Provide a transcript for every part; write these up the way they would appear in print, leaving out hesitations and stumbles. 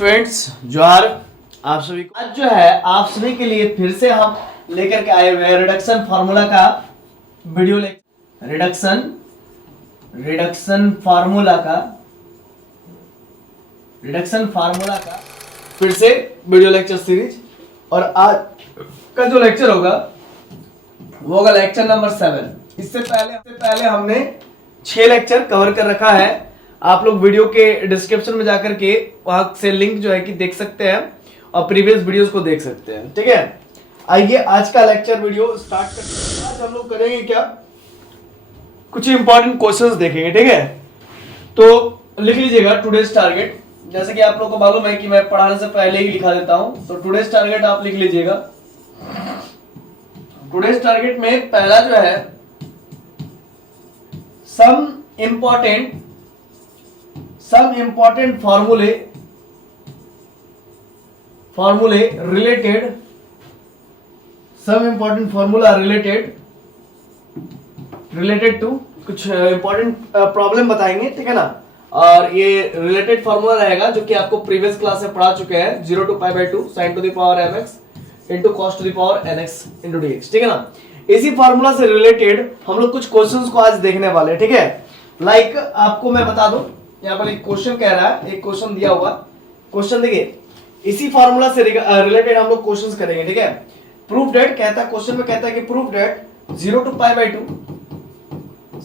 Students, जोहार आप सभी को। आज जो है आप सभी के लिए फिर से हम लेकर के आए हुए हैं रिडक्शन फार्मूला का वीडियो लेक्चर। रिडक्शन फार्मूला का फिर से वीडियो लेक्चर सीरीज। और आज का जो लेक्चर होगा वो होगा लेक्चर नंबर 7। इससे पहले हमने 6 लेक्चर कवर कर रखा है। आप लोग वीडियो के डिस्क्रिप्शन में जाकर के वहां से लिंक जो है कि देख सकते हैं और प्रीवियस वीडियोस को देख सकते हैं। ठीक है, आइए आज का लेक्चर वीडियो स्टार्ट करते हैं। आज हम लोग करेंगे क्या, कुछ इंपॉर्टेंट क्वेश्चंस देखेंगे। ठीक है, तो लिख लीजिएगा टुडेज टारगेट। जैसे कि आप लोगों को मालूम है कि मैं पढ़ाने से पहले ही लिखा देता हूं, तो टुडेज टारगेट आप लिख लीजिएगा। टुडेज टारगेट में पहला जो है सम इंपॉर्टेंट फॉर्मूले रिलेटेड टू कुछ इंपॉर्टेंट प्रॉब्लम बताएंगे। ठीक है ना, और ये रिलेटेड फॉर्मूला रहेगा जो कि आपको प्रीवियस क्लास में पढ़ा चुके हैं, 0 to π/2 sin to the power mx into cos to the power nx into dx। ठीक है ना, इसी फॉर्मूला से रिलेटेड हम लोग कुछ क्वेश्चंस को आज देखने वाले। ठीक है, लाइक आपको मैं बता दूं, यहाँ पर एक क्वेश्चन कह रहा है, एक क्वेश्चन दिया हुआ क्वेश्चन देखिए, इसी फॉर्मूला से रिलेटेड हम लोग क्वेश्चंस करेंगे। ठीक है, प्रूफ डेट कहता है, क्वेश्चन में कहता है कि proof date 0 to π/2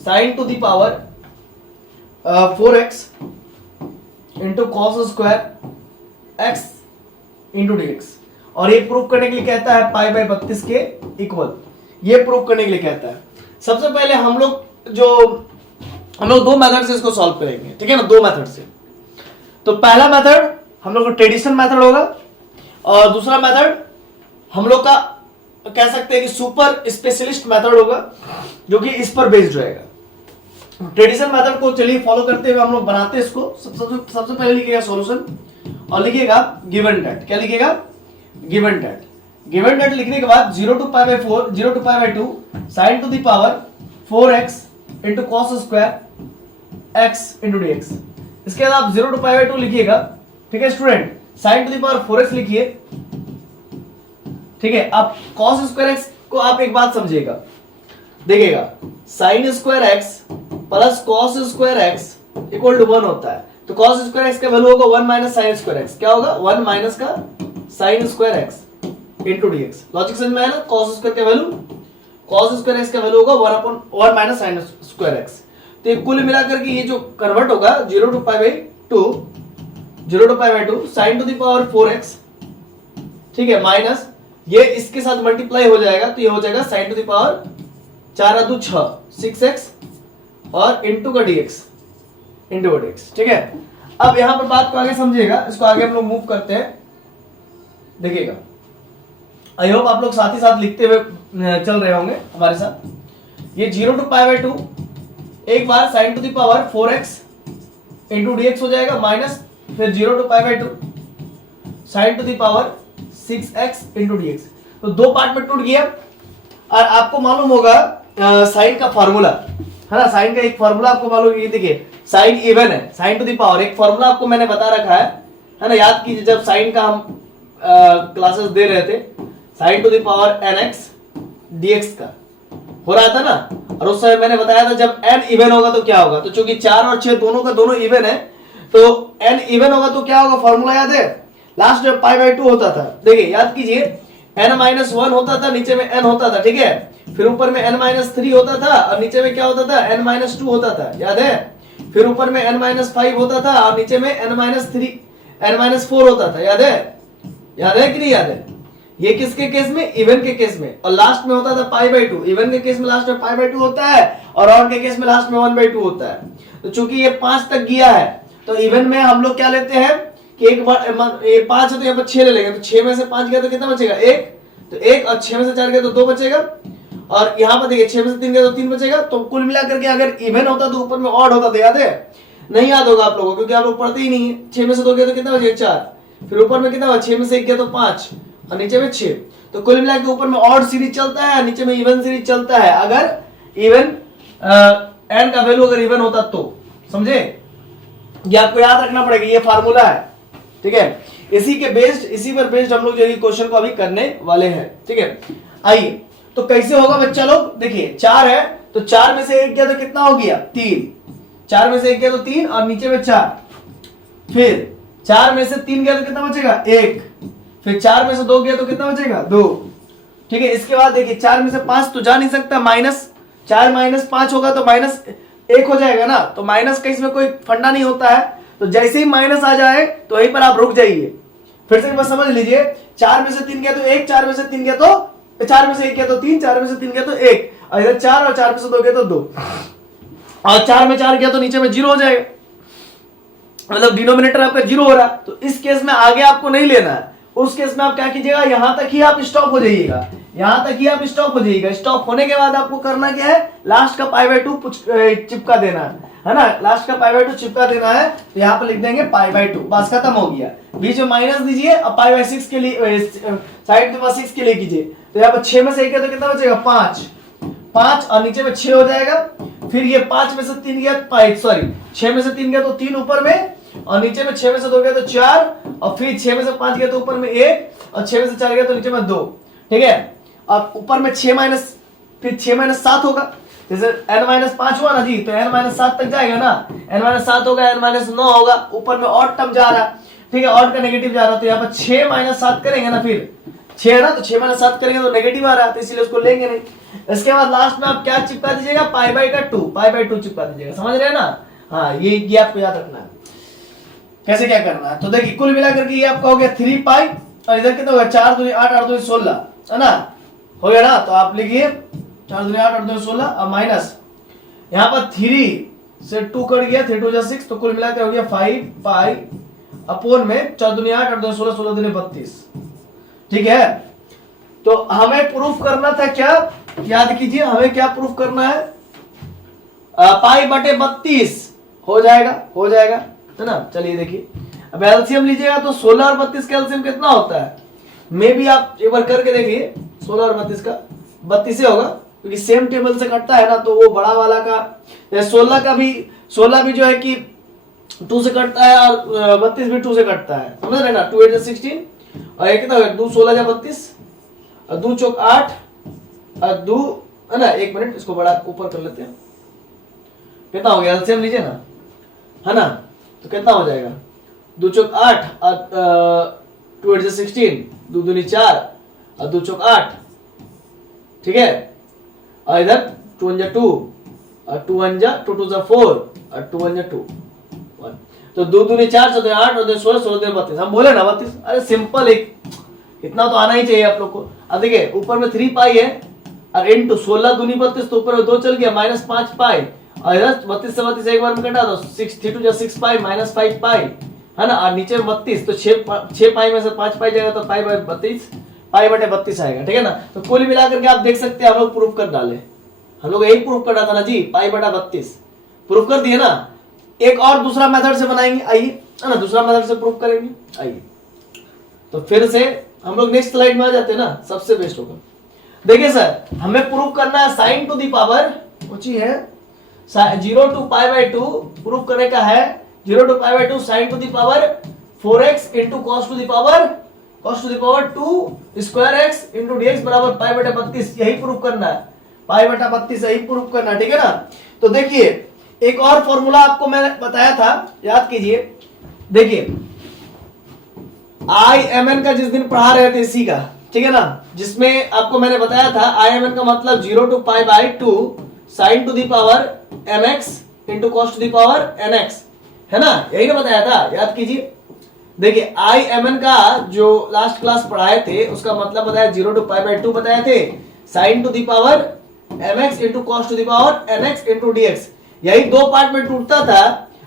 sin to the power 4x into cos square x into dx। और ये प्रूफ करने के लिए कहता है π/32 के इक्वल, ये प्रूफ करने के लिए कहता है। सबसे पहले हम लोग दो मेथड से इसको सॉल्व करेंगे। ठीक है ना, दो मेथड से। तो पहला मेथड हम लोग का ट्रेडिशनल मेथड होगा और दूसरा मेथड हम लोग का कह सकते हैं कि सुपर स्पेशलिस्ट मेथड होगा, जो कि इस पर बेस्ड रहेगा। ट्रेडिशनल मेथड को चलिए फॉलो करते हुए हम लोग बनाते हैं इसको। सबसे पहले लिखिएगा सॉल्यूशन और लिखिएगा गिवन डेट। क्या लिखिएगा? Given date. गिवन डेट लिखने के बाद 0 to π/2 sin to the power 4x into cos square x into dx। इसके बाद आप 0 to π/2 लिखिएगा। ठीक है student, sin to the power 4x लिखिए। ठीक है, अब cos square x को आप एक बात समझिएगा, देखिएगा sin square x plus cos square x equal to 1 होता है। तो cos square x का वैल्यू होगा 1 माइनस sin square x। क्या होगा? 1 माइनस का sin square x into dx। Logic समझ में आया ना? cos square का वैल्यू होगा 1 माइनस sin square x। तो ये कुल मिलाकर के ये जो कन्वर्ट होगा 0 to π/2 sin to the power 4x, ठीक है, माइनस ये इसके साथ मल्टीप्लाई हो जाएगा, तो ये हो जाएगा sin to the power 4 × 2 = 6 6x और इंटू का dx। ठीक है, अब यहां पर बात को आगे समझिएगा, इसको आगे हम लोग मूव करते हैं। देखिएगा, आई होप आप लोग साथ ही साथ लिखते हुए चल रहे होंगे हमारे साथ। ये 0 to π/2 एक बार sin to the power 4x into dx हो जाएगा, माइनस फिर 0 to π/2 sin to the power 6x into dx। तो दो पार्ट में टूट गया। और आपको मालूम होगा साइन का फार्मूला है ना, साइन का एक फार्मूला आपको मालूम है। देखिए साइन इवन है, साइन टू द पावर एक फार्मूला आपको मैंने बता रखा है ना, याद कीजिए जब साइन का हम क्लासेस दे रहे थे, sign to the power nx dx का हो रहा था ना। और उस समय मैंने बताया था जब n इवन होगा तो क्या होगा। तो चूंकि 4 और 6 दोनों का दोनों इवन है, तो n इवन होगा तो क्या होगा, फार्मूला याद है? लास्ट में π/2 होता था। देखिए याद कीजिए, n-1 होता था, नीचे में n होता था। ठीक है, फिर ऊपर में n-3 होता था और नीचे में क्या होता था, n-2 होता था, याद है? फिर ऊपर में n-5 होता था और नीचे में n-4 होता था, याद है? याद है कि नहीं याद है? ये किसके केस में? इवन के केस में। और लास्ट में होता था π/2। इवन के केस में लास्ट में π/2 होता है और ऑड के केस में लास्ट में 1/2 होता है। तो चूंकि ये 5 तक गया है, तो इवन में हम लोग क्या लेते हैं कि एक बार ये 5 है तो यहाँ पर 6 ले लेंगे। तो 6 में से 5 गया तो कितना बचेगा? 1। तो 1 और 6 में से 4 गया तो 2 बचेगा। और यहाँ पर देखिए 6 में से 3 गया तो 3 बचेगा। तो कुल मिलाकर के अगर इवन होता तो ऊपर में ऑड होता था, याद है? नहीं याद होगा आप लोगों को, क्योंकि आप लोग पढ़ते ही नहीं है। 6 में से 2 गया तो कितना बचेगा? 4। फिर ऊपर में कितना हुआ? 6 में से 1 गया तो 5 और नीचे में 6। तो कुल मिला के ऊपर में ऑड सीरीज चलता है, नीचे में इवन सीरीज चलता है। अगर इवन n का वैल्यू अगर इवन होता तो, समझे? ये आपको याद रखना पड़ेगा, ये फार्मूला है। ठीक है, इसी पर बेस्ड हम लोग जो है क्वेश्चन को अभी करने वाले हैं। ठीक है, आइए तो कैसे होगा बच्चा लोग, देखिए 4 है तो 4 में से 1 गया तो कितना हो गया 3, 4 में से 1 गया तो 3 और नीचे में 4, फिर 4 में से 3 गया तो कितना बचेगा 1, फिर 4 में से 2 गया तो कितना बचेगा 2। ठीक है, इसके बाद देखिए 4 में से 5 तो जा नहीं सकता, -4 - 5 होगा तो -1 हो जाएगा ना, तो माइनस का इसमें कोई फंडा नहीं होता है, तो जैसे ही माइनस आ जाए तो वहीं पर आप रुक जाइए। फिर से बस समझ लीजिए, 4 में से 3 गया तो 1, 4 में से 3 गया तो 4 में से 1 गया तो 3, 4 में से 3 गया तो 1, और इधर 4 और 4 में से 2 गया तो 2, और 4 में 4 गया तो नीचे में 0 हो जाएगा, मतलब डिनोमिनेटर आपका 0 हो रहा। तो इस केस में आगे आपको नहीं लेना है, उस केस में आप क्या कीजिएगा, यहां तक ही आप स्टॉप हो जाइएगा, यहां तक ही आप स्टॉप हो जाइएगा। स्टॉप होने के बाद आपको करना क्या है, लास्ट का π/2 चिपका देना है ना, लास्ट का π/2 चिपका देना है, तो यहाँ पर लिख देंगे π/2, बस खत्म हो गया। बीच में माइनस दीजिए और π/6 के लिए साइड के पास 6 के लिए कीजिए, तो यहाँ पर 6 में से 1 तो कितना बचेगा 5 और नीचे में 6 हो जाएगा। फिर ये 5 में से 3 गया 6 में से 3 गया तो 3 ऊपर में, और नीचे में 6 में से 2 गया तो 4, और फिर 6 में से 5 गया तो ऊपर में 1, और 6 में से 4 गया तो नीचे में 2। ठीक है, अब ऊपर में 6 फिर 6 - 7 होगा, जैसे n - 5 हुआ ना जी, तो n - 7 तक जाएगा ना, n - 7 होगा, n - 9 होगा, ऊपर में ऑड टर्म जा रहा है। ठीक है, ऑड का नेगेटिव जा रहा है, तो यहाँ पर 6 - 7 करेंगे ना, फिर 6 है ना, तो 6 - 7 करेंगे तो नेगेटिव आ रहा है, तो इसीलिए उसको लेंगे नहीं। इसके बाद लास्ट में आप क्या चिपका दीजिएगा, π/2 चिपका दीजिएगा, समझ रहे हैं ना। हाँ, ये आपको याद रखना है कैसे क्या करना है। तो देखिए कुल मिलाकर के ये आपका हो गया 3π, और इधर कितना होगा 4 दूनी 8, 8 दूनी 16, है ना, हो गया ना। तो आप लिखिए 4 दूनी 8, 8 दूनी 16, और माइनस यहाँ पर 3 से 2 कट गया, 3 × 2 = 6, तो कुल मिलाकर हो गया 5π अपॉन में 4 दूनी 8, 8 दूनी 16, 16 दूनी 32। ठीक है, तो हमें प्रूफ करना था क्या, याद कीजिए, हमें क्या प्रूफ करना है, π/32 हो जाएगा, है ना। चलिए देखिए, अब एलसीएम लीजिएगा तो 16 और 32 का एलसीएम कितना होता है, मे भी आप एक बार करके देखिए, 16 और 32 का 32 से होगा, क्योंकि सेम टेबल से कटता है ना, तो वो बड़ा वाला का 16 भी जो है कि 2 से कटता है, और 32 भी 2 से कटता है, समझ रहे ना। 2 × 8 = 16, और एक कितना होगा 2 × 16 = 32, और 2 × 4 = 8, और 2, है ना, 1 मिनट इसको बड़ा ऊपर कर लेते हैं, कितना हो गया एलसीएम लीजिए ना, है ना, तो कितना हो जाएगा 2 × 4 = 8, और 2 × 8 = 16, 2 दूनी 4, और 2 × 4 = 8। ठीक है, और इधर 2 × 1 = 2, और 2 × 2 = 4, और 2 × 2 1, तो 2 दूनी 4, 4 दूनी 8, 8 दूनी 16, 16 दूनी 32, हम बोले ना 32। अरे सिंपल, एक इतना तो आना ही चाहिए आप लोग को। अब देखिए ऊपर में 3π है, और इनटू 16 दूनी 32, तो ऊपर में 2 चल गया, -5π, और इधर 32 से 32 एक बार में कटा दो, 6 3 × 2 = 6π, -5π, है ना, और नीचे 32, तो 6π में से 5π जाएगा तो π/32 आएगा। ठीक है ना, तो कुल मिलाकर के आप देख सकते हैं हम लोग प्रूफ कर डाले, हम लोग यही प्रूफ कर रहा था ना जी, π/32 प्रूफ कर दिए ना। एक और दूसरा मेथड से बनाएंगे, आइए, है ना, दूसरा मेथड से प्रूफ करेंगे, आइए। तो फिर से हम लोग नेक्स्ट स्लाइड में आ जाते हैं ना, सबसे बेस्ट होगा। देखिए सर, हमें प्रूफ करना है sin टू दी पावर, ऊंची है 0 to π/2 प्रूफ करने का है, 0 to π/2 sin to the power 4x into cos to the power 2 square x into dx बराबर π/32, यही प्रूफ करना है, π/32 यही प्रूफ करना है। ठीक है ना। तो देखिए एक और फॉर्मूला आपको मैंने बताया था, याद कीजिए, देखिए IMN का जिस दिन पढ़ा रहे थे इसी का, ठीक है ना, जिसमें आपको मैंने बताया था IMN का मतलब 0 to π/2 sin to the power mx into cos to the power nx, है ना, यही ना बताया था, याद कीजिए। देखिए IMN का जो लास्ट क्लास पढ़ाए थे उसका मतलब बताया 0 to π/2 बताए थे, sin to the power mx into cos to the power nx into dx, यही दो पार्ट में टूटता था,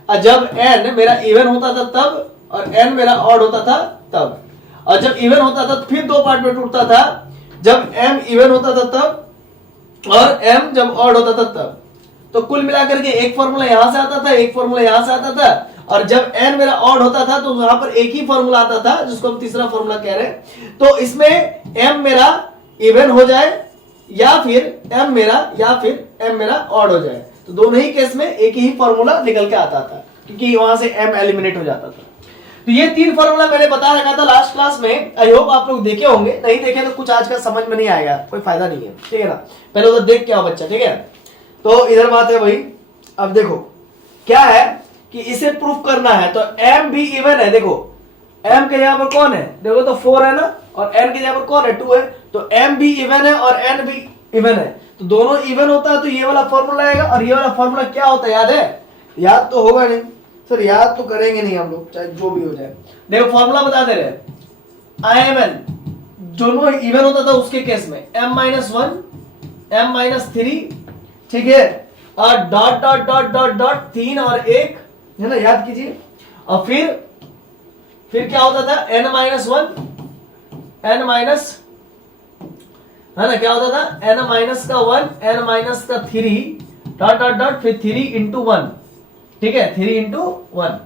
और जब n मेरा इवन होता था तब, और n मेरा ऑड होता था तब, और जब इवन होता था फिर दो पार्ट में टूटता था, जब m इवन होता था तब, और m जब ऑड होता था तब। तो कुल मिलाकर के एक फॉर्मूला यहां से आता था, एक फॉर्मूला यहां से आता था, और जब n मेरा ऑड होता था तो वहां पर एक ही फॉर्मूला आता था जिसको हम तीसरा फॉर्मूला कह रहे हैं। तो इसमें m मेरा इवन हो जाए या फिर m मेरा ऑड हो जाए, तो दोनों ही केस में एक ही फॉर्मूला निकल के आता था, क्योंकि वहां से m एलिमिनेट हो जाता था। तो ये 3 फॉर्मूला मैंने बता रखा था लास्ट क्लास में, आई होप आप लोग देखे होंगे, नहीं देखे तो कुछ आज का समझ में नहीं आएगा, कोई फायदा नहीं है, ठीक है ना। पहले उधर देख के आओ बच्चा, ठीक है। तो इधर बात है भाई, अब देखो क्या है कि इसे प्रूफ करना है, तो m भी इवन है। देखो m के यहाँ पर कौन है, देखो तो 4 है ना, और n के यहाँ पर कौन है, 2 है, तो m भी इवन है और n भी इवन है, तो दोनों इवन होता है, तो ये वाला फॉर्मूला आएगा। और ये वाला फॉर्मूला क्या होता है, याद है? याद तो होगा नहीं सर, याद तो करेंगे नहीं हम लोग, चाहे जो भी हो जाए। देखो फॉर्मूला बता दे रहे, IMN दोनों इवन होता था उसके केस में, m-1 m-3, ठीक है, और dot dot dot dot dot 3 और 1 है ना, याद कीजिए। और फिर क्या होता था, n-1 n- है ना, क्या होता था, n-1 n-3 dot dot dot फिर 3 into 1, ठीक है, 3 into 1,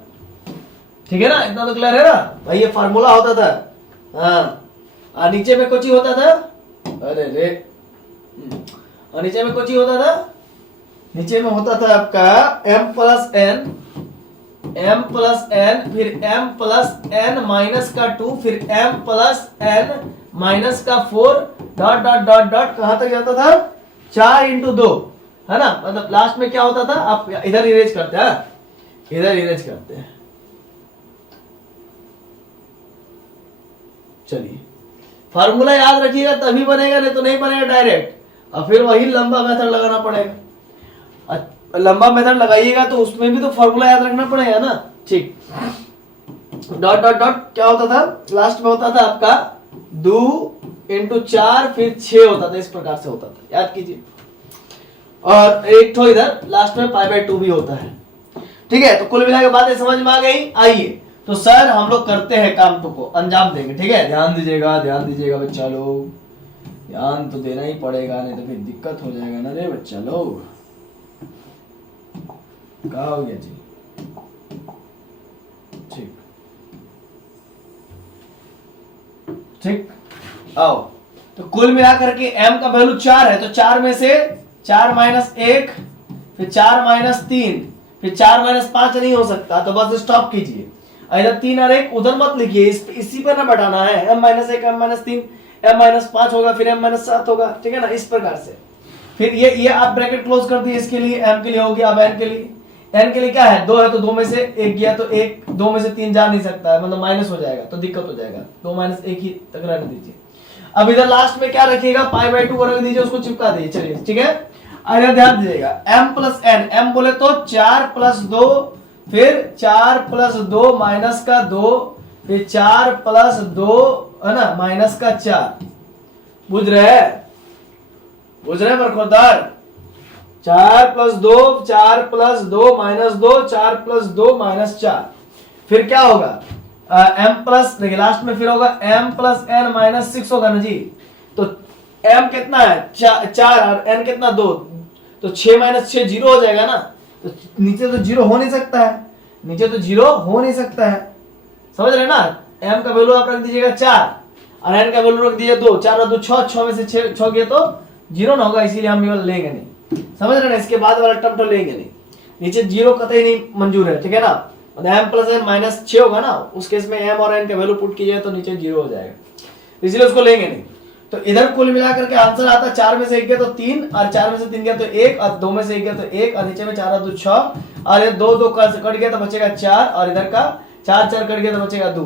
ठीक है ना, इतना तो क्लियर है ना भाई। ये फार्मूला होता था, हाँ। और नीचे में कुछ ही होता था, अरे रे, और नीचे में कुछ ही होता था, नीचे में होता था आपका m प्लस n फिर m प्लस n माइनस का 2 फिर m प्लस n माइनस का 4 डॉट डॉट डॉट डॉट कहां तक जाता था, 4 into 2, है ना। मतलब लास्ट में क्या होता था, आप इधर इरेज करते हैं, इधर इरेज करते हैं, चलिए फार्मूला याद रखिएगा तभी बनेगा, नहीं तो नहीं बनेगा डायरेक्ट, और फिर वही लंबा मेथड लगाना पड़ेगा। लंबा मेथड लगाइएगा तो उसमें भी तो फार्मूला याद रखना पड़ेगा ना, ठीक। डॉट डॉट डॉट क्या होता था, लास्ट में होता था आपका 2 into 4 फिर 6 होता था, इस प्रकार से होता था, याद कीजिए। और एक तो इधर लास्ट में π/2 भी होता है, ठीक है। तो कुल मिलाकर बातें समझ में आ गई। आइए तो सर हम लोग करते हैं काम को अंजाम देंगे, ठीक है। ध्यान दीजिएगा बच्चा लोग, ध्यान तो देना ही पड़ेगा, नहीं तो फिर दिक्कत हो जाएगा ना रे बच्चा लोग। क्या हो गया जी, ठीक, आओ। तो कुल मिलाकर के m का वैल्यू 4 है, तो 4 में से 4 माइनस 1 फिर 4 माइनस 3 फिर 4 माइनस 5 नहीं हो सकता, तो बस स्टॉप कीजिए। इधर 3 और 1 उधर मत लिखिए, इसी पर ना बैठाना है, m minus 1 m minus 3 m minus 5 होगा, फिर m माइनस 7 होगा, ठीक है ना, इस प्रकार से। फिर ये आप ब्रैकेट क्लोज कर दिए, इसके लिए m के लिए हो गया। अब n के लिए क्या है, 2 है तो 2 में से 1 गया तो 1, 2 में से 3 जा नहीं सकता है, मतलब माइनस हो जाएगा, तो दिक्कत हो जाएगा, 2 माइनस 1 ही तक रहने दीजिए। अब इधर लास्ट में क्या रखिएगा, π/2 को रख दीजिए, उसको चिपका दीजिए, चलिए, ठीक है। इधर ध्यान दीजिएगा, m प्लस n, m बोले तो 4 प्लस 2 फिर 4 प्लस 2 माइनस का 2 फिर 4 प्लस 2 है ना माइनस का 4, बुझ रहे बरखुरदार, 4 plus 2 4 plus 2 minus 2 4 plus 2 minus 4, फिर क्या होगा, m प्लस, देखिए लास्ट में फिर होगा m प्लस n माइनस 6 होगा ना जी। तो m कितना है 4 और n कितना 2, तो 6 माइनस 6 0 हो जाएगा ना, तो नीचे तो 0 हो नहीं सकता है, समझ रहे ना। m का वैल्यू आप रख दीजिएगा 4 और n का वैल्यू रख दीजिए 2, 4 और 2 6 में से 6 गया तो 0 ना होगा, इसीलिए हम ये वाला लेंगे नहीं, समझ रहे ना। इसके बाद वाला टर्म तो लेंगे नहीं, नीचे 0 कतई नहीं मंजूर है, ठीक है ना। मतलब m प्लस n माइनस 6 होगा ना, उस केस में m और n का वैल्यू पुट कीजिए तो नीचे 0 हो जाएगा, इसलिए उसको लेंगे नहीं। तो इधर कुल मिलाकर के आंसर आता है 4 में से 1 गया तो 3 और 4 में से 3 गया तो 1 और 2 में से 1 गया तो 1 और नीचे में 4 और 2 6 और ये 2 कट गया तो बचेगा 4 और इधर का 4 कट गया तो बचेगा 2,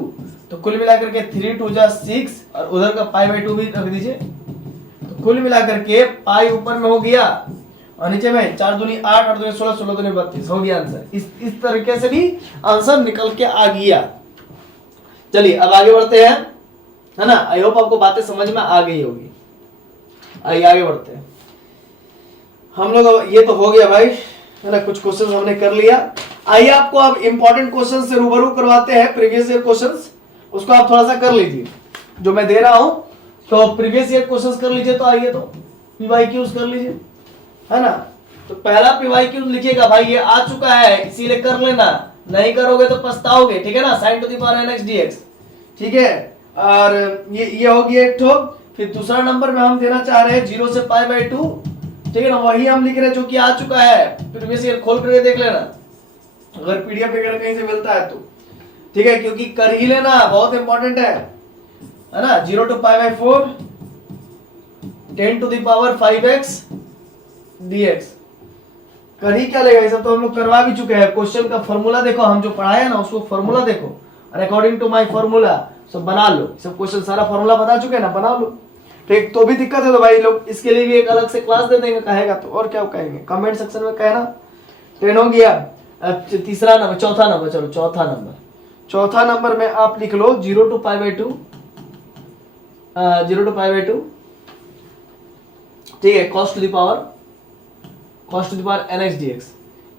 तो कुल मिलाकर के 3 2 जा 6 और उधर का π/2 भी रख दीजिए। तो कुल मिलाकर के पाई ऊपर में हो गया और नीचे में 4 दूनी 8 8 दूनी 16 16 दूनी 32 हो गया आंसर। इस तरीके से भी आंसर निकल के आ गया। चलिए अब आगे बढ़ते हैं, है ना। आई होप आपको बातें समझ में आ गई होगी। आइए आगे बढ़ते हैं हम लोग। ये तो हो गया भाई, है ना, कुछ क्वेश्चंस हमने कर लिया। आइए आपको अब इंपॉर्टेंट क्वेश्चन से रूबरू करवाते हैं, प्रीवियस ईयर क्वेश्चंस, उसको आप थोड़ा सा कर लीजिए जो मैं दे रहा हूं। तो प्रीवियस ईयर क्वेश्चंस कर लीजिए। तो आइए तो PYQs कर लीजिए, है ना। तो पहला PYQ लिखिएगा भाई, ये आ चुका है इसीलिए कर लेना, नहीं करोगे तो पछताओगे, ठीक है ना। sin to the power nx dx, ठीक है। और ये हो गया एक ठो। फिर दूसरा नंबर में हम देना चाह रहे हैं 0 से π/2, ठीक है ना, वही हम लिख रहे हैं जो कि आ चुका है। प्रीवियस ईयर खोल करके देख लेना अगर PDF वगैरह कहीं से मिलता है तो, ठीक है, क्योंकि कर ही लेना बहुत इंपॉर्टेंट है ना। 0 to pi by 4 10 to the power 5x dx। कर ही क्या लेगा, ये सब तो हम लोग करवा भी चुके हैं। क्वेश्चन का फॉर्मूला देखो, हम जो पढ़ाया ना उसको फॉर्मूला देखो और अकॉर्डिंग टू माय फॉर्मूला सब बना लो। सब क्वेश्चन सारा फॉर्मूला बता चुके हैं ना, बना लो। ठीक, तो भी दिक्कत है तो भाई लोग इसके लिए भी एक अलग से क्लास दे देंगे, कहेगा तो। और क्या कहेंगे कमेंट सेक्शन में कहना। 10 हो गया। अब तीसरा नंबर, चौथा नंबर, चलो चौथा नंबर में आप लिख लो 0 to pi by 2 0 to pi by 2, ठीक है, cos to the power nx dx।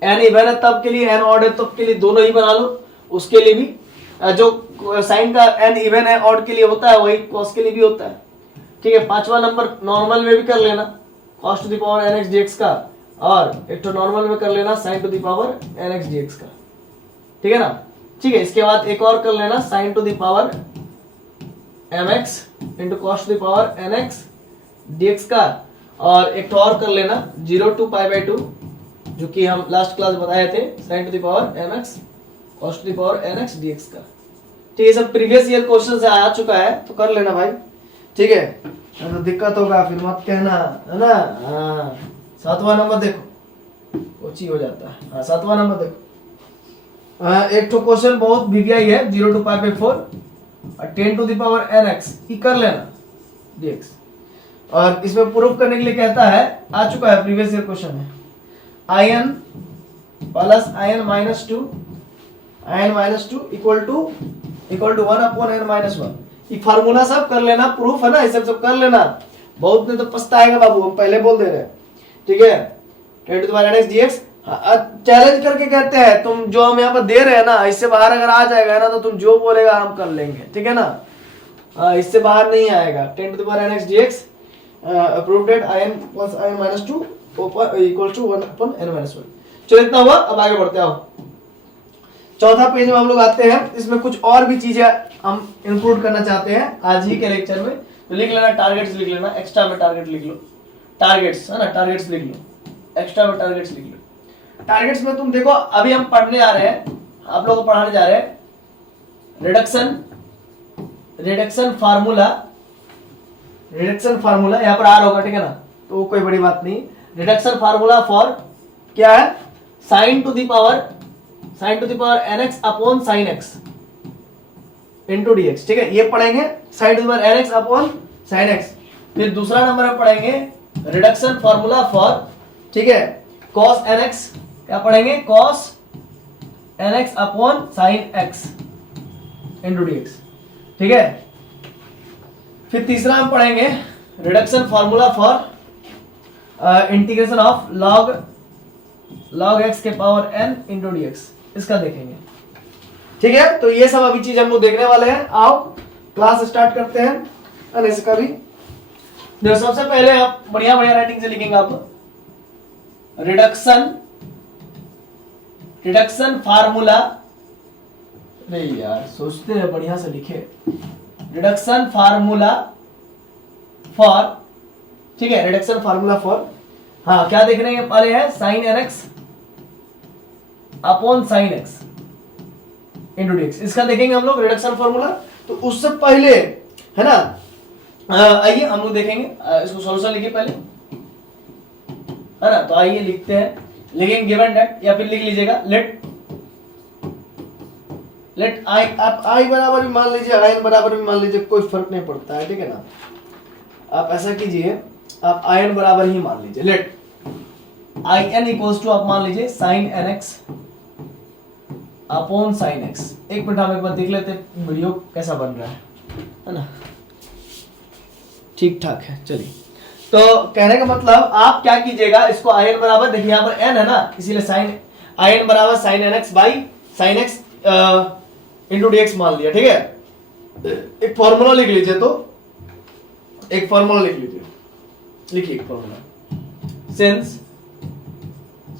n even है तब के लिए, n ऑड है तब के लिए, दोनों ही बना लो। उसके लिए भी जो साइन का n इवन है ऑड के लिए होता है वही cos के लिए भी होता है। ठीक है, पांचवा नंबर नॉर्मल में भी कर लेना cos to the power nx dx का, और एक तो नॉर्मल में कर लेना sin to the power nx dx का। ठीक है ना। ठीक है, इसके बाद एक और कर लेना sin to the power mx into cos to the power nx dx का, और एक तो और कर लेना 0 to पाई बाई 2 जो कि हम लास्ट क्लास बताए थे sin to the power mx cos to the power nx dx का। ठीक है, सब प्रीवियस ईयर क्वेश्चन से आ चुका है तो कर लेना भाई। ठीक है, तो दिक्कत होगा फिर मत कहना, है ना। हाँ, 7वां नंबर देखो, कोची हो जाता है। हाँ, 7वां नंबर देखो। एक तो क्वेश्चन बहुत वीवीआई है, 0 to पाई बाई 4 और 10 to the power nx की कर लेना dx। और इसमें प्रूफ करने के लिए कहता है, आ चुका है प्रीवियस ईयर क्वेश्चन है, in plus in minus 2 equal to 1 upon n minus 1। ये फार्मूला सब कर लेना, प्रूफ है ना, ये सब कर लेना। बहुत नहीं तो पछताएगा बाबू, हम पहले बोल दे रहे हैं। ठीक है, 10 to the power nx dx challenge करके कहते हैं, तुम जो हम यहाँ पर दे रहे हैं ना, इससे बाहर अगर आ जाएगा ना तो तुम जो बोलेगा हम कर लेंगे। ठीक है ना, इससे बाहर नहीं आएगा। 10 to the power nx dx proved that in plus in minus 2 equal to 1 upon n minus 1। चलो इतना हुआ, अब आगे बढ़ते आओ। चौथा पेज में हम लोग आते हैं, इसमें कुछ और भी चीजें हम इंक्लूड करना चाहते हैं आज ही के लेक्चर में। तो लिख लेना, टारगेट्स लिख लेना, एक्स्ट्रा में टारगेट लिख लो, टारगेट्स है ना, टारगेट्स लिख लो, एक्स्ट्रा में टारगेट्स लिख लो। टारगेट्स में तुम देखो, अभी हम पढ़ने जा रहे हैं, आप लोगों को पढ़ाने जा रहे हैं रिडक्शन फार्मूला, यहाँ पर आर होगा, ठीक है ना, तो कोई बड़ी बात नहीं। रिडक्शन फार्मूला फॉर क्या है, sign to the power nx upon sine x into dx। ठीक है, ये पढ़ेंगे sign to the power nx upon sine x। फिर दूसरा नंबर में पढ़ेंगे रिडक्शन फार्मूला फॉर, ठीक है, cos nx, क्या पढ़ेंगे, cos nx upon sine x into dx। ठीक है, फिर तीसरा हम पढ़ेंगे reduction formula for integration of log x के पावर n इंटू dx, इसका देखेंगे। ठीक है, तो ये सब अभी चीज हम लोग देखने वाले हैं। आओ क्लास स्टार्ट करते हैं। और इसका भी जो सबसे पहले आप बढ़िया राइटिंग से लिखेंगे, आप रिडक्शन फार्मूला, अरे यार सोचते हैं बढ़िया से लिखे, रिडक्शन फार्मूला फॉर, ठीक है, रिडक्शन फार्मूला फॉर, हाँ क्या देखने वाले हैं, sine nx upon sine x into dx, इसका देखेंगे हम लोग रिडक्शन फार्मूला। तो उससे पहले है ना, आइए हम लोग देखेंगे, इसको सॉल्यूशन लिखिए पहले, है ना। तो आइए लिखते हैं, लेकिन गिवन दैट, या फिर लिख लीजिएगा लेट आई, आप आई बराबर भी मान लीजिए, आई बराबर भी मान लीजिए, कोई फर्क नहीं पड़ता है। ठीक है ना, आप ऐसा कीजिए, आप आई एन बराबर ही मान लीजिए। Let I N equals to, आप मान लीजिए sine nx upon sine x। एक मिनट हम एक बार देख लेते हैं वीडियो कैसा बन रहा है ना, ठीक ठाक है। चलिए, तो कहने का मतलब आप क्या कीजिएगा, इसको आई एन बराबर, देखिए यहाँ पर n है ना, इसीलिए साइन आई एन बराबर sine nx by sine x into dx मान लिया। ठीक है, एक फॉर्मूला लिख लीजिए, तो एक फॉर्मूला लिख लीजिए, लिखिए एक formula, since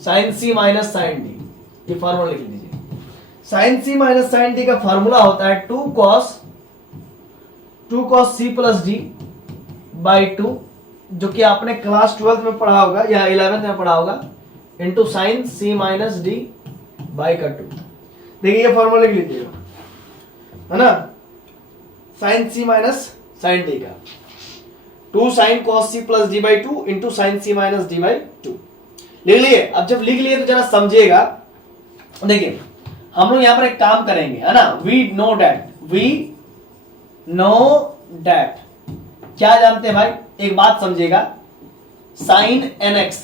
sine c minus sine d, ये फॉर्मूला लिख लीजिए। Sine c minus sine d का फॉर्मूला होता है 2 cos c plus d by 2, जो कि आपने क्लास 12 में पढ़ा होगा या 11th में पढ़ा होगा, into sine c minus d by का 2। देखिए ये फॉर्मूला लिख लीजिएगा, है ना, sine C minus sine D का 2 sine cos C plus D by 2 into sine C minus D by 2 लिख लिए। अब जब लिख लिए तो जरा समझिएगा, देखिए हम लोग यहां पर एक काम करेंगे, है ना, वी नो डैट क्या जानते हैं भाई, एक बात समझिएगा, sine N X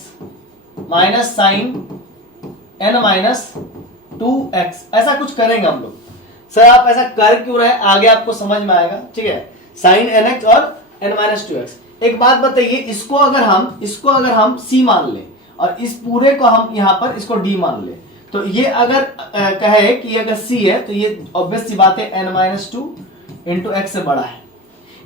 minus sine N minus 2x ऐसा कुछ करेंगे हम लोग। सर आप ऐसा कर क्यों रहे, आगे आपको समझ में आएगा, ठीक है। साइन एन एक्स और एन माइनस 2x। एक बात बताइए, इसको अगर हम c मान लें और इस पूरे को हम यहां पर इसको d मान लें, तो ये अगर कहे कि अगर c है तो ये ऑब्वियस सी बात है n माइनस 2 इंटू एक्स से बड़ा है।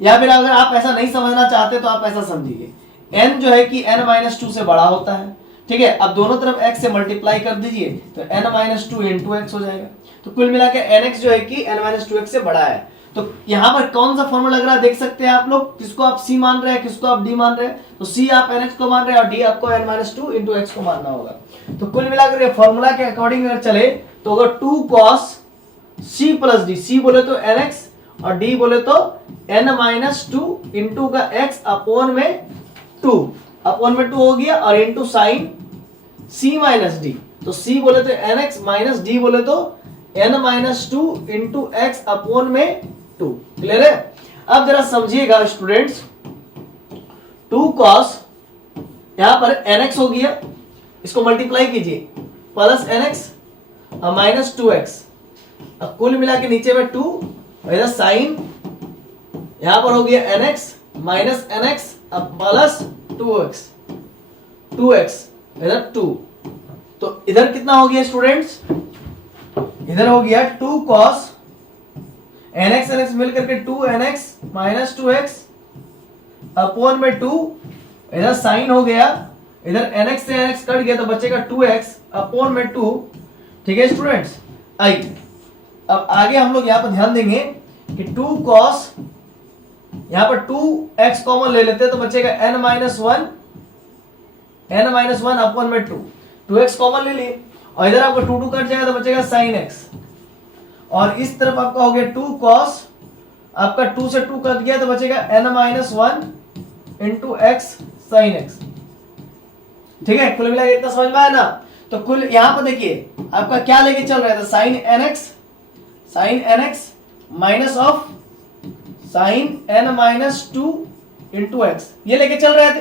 या फिर अगर आप ऐसा नहीं समझना चाहते तो आप ऐसा समझिए, n जो है कि n माइनस 2 से बड़ा होता है, ठीक है। अब दोनों तरफ x से मल्टीप्लाई कर दीजिए तो n माइनस 2 इंटू एक्स हो जाएगा। तो कुल मिला के nx जो है कि n माइनस 2x से बड़ा है। तो यहां पर कौन सा फॉर्मूला लग रहा है देख सकते हैं आप लोग, किसको आप c मान रहे हैं, किसको आप d मान रहे हैं। तो c आप nx को मान रहे हैं और d आपको n माइनस 2 इंटू एक्स को मानना होगा। तो कुल मिलाकर ये फॉर्मूला के अकॉर्डिंग अगर चले तो अगर 2 cos c plus D, c बोले तो nx और d बोले तो n माइनस 2 इंटू का x अपॉन में 2 हो गया और into sine c minus D. तो c बोले तो nx माइनस d बोले तो n minus 2 into x upon में 2। क्लियर है। अब जरा समझिएगा स्टूडेंट्स, 2 cos यहां पर nx हो गया, इसको मल्टीप्लाई कीजिए प्लस nx और माइनस 2x, अब कुल मिला के नीचे में 2 इधर साइन यहां पर हो गया nx माइनस nx अब प्लस 2x इधर 2। तो इधर कितना हो गया स्टूडेंट्स, इधर हो गया 2 cos nx मिलकर के 2 nx माइनस 2x अपॉन में 2, इधर साइन हो गया, इधर nx से nx कट गया तो बचेगा 2x अपॉन में 2। ठीक है स्टूडेंट्स, आइए अब आगे हम लोग यहां पर ध्यान देंगे कि 2 cos यहां पर 2x कॉमन ले लेते हैं तो बचेगा n माइनस 1 अपॉन में 2x कॉमन ले लिए और इधर आपका 2 कट जाएगा तो बचेगा sin x और इस तरफ आपका हो गया 2 cos, आपका 2 से 2 कट गया तो बचेगा n minus 1 into x sine x. ठीक है, कुल मिला के इतना समझ में आया ना। तो कुल यहां पर देखिए आपका क्या लेके चल रहा था, sine nx minus of sine n minus 2 into X, ये लेके चल रहे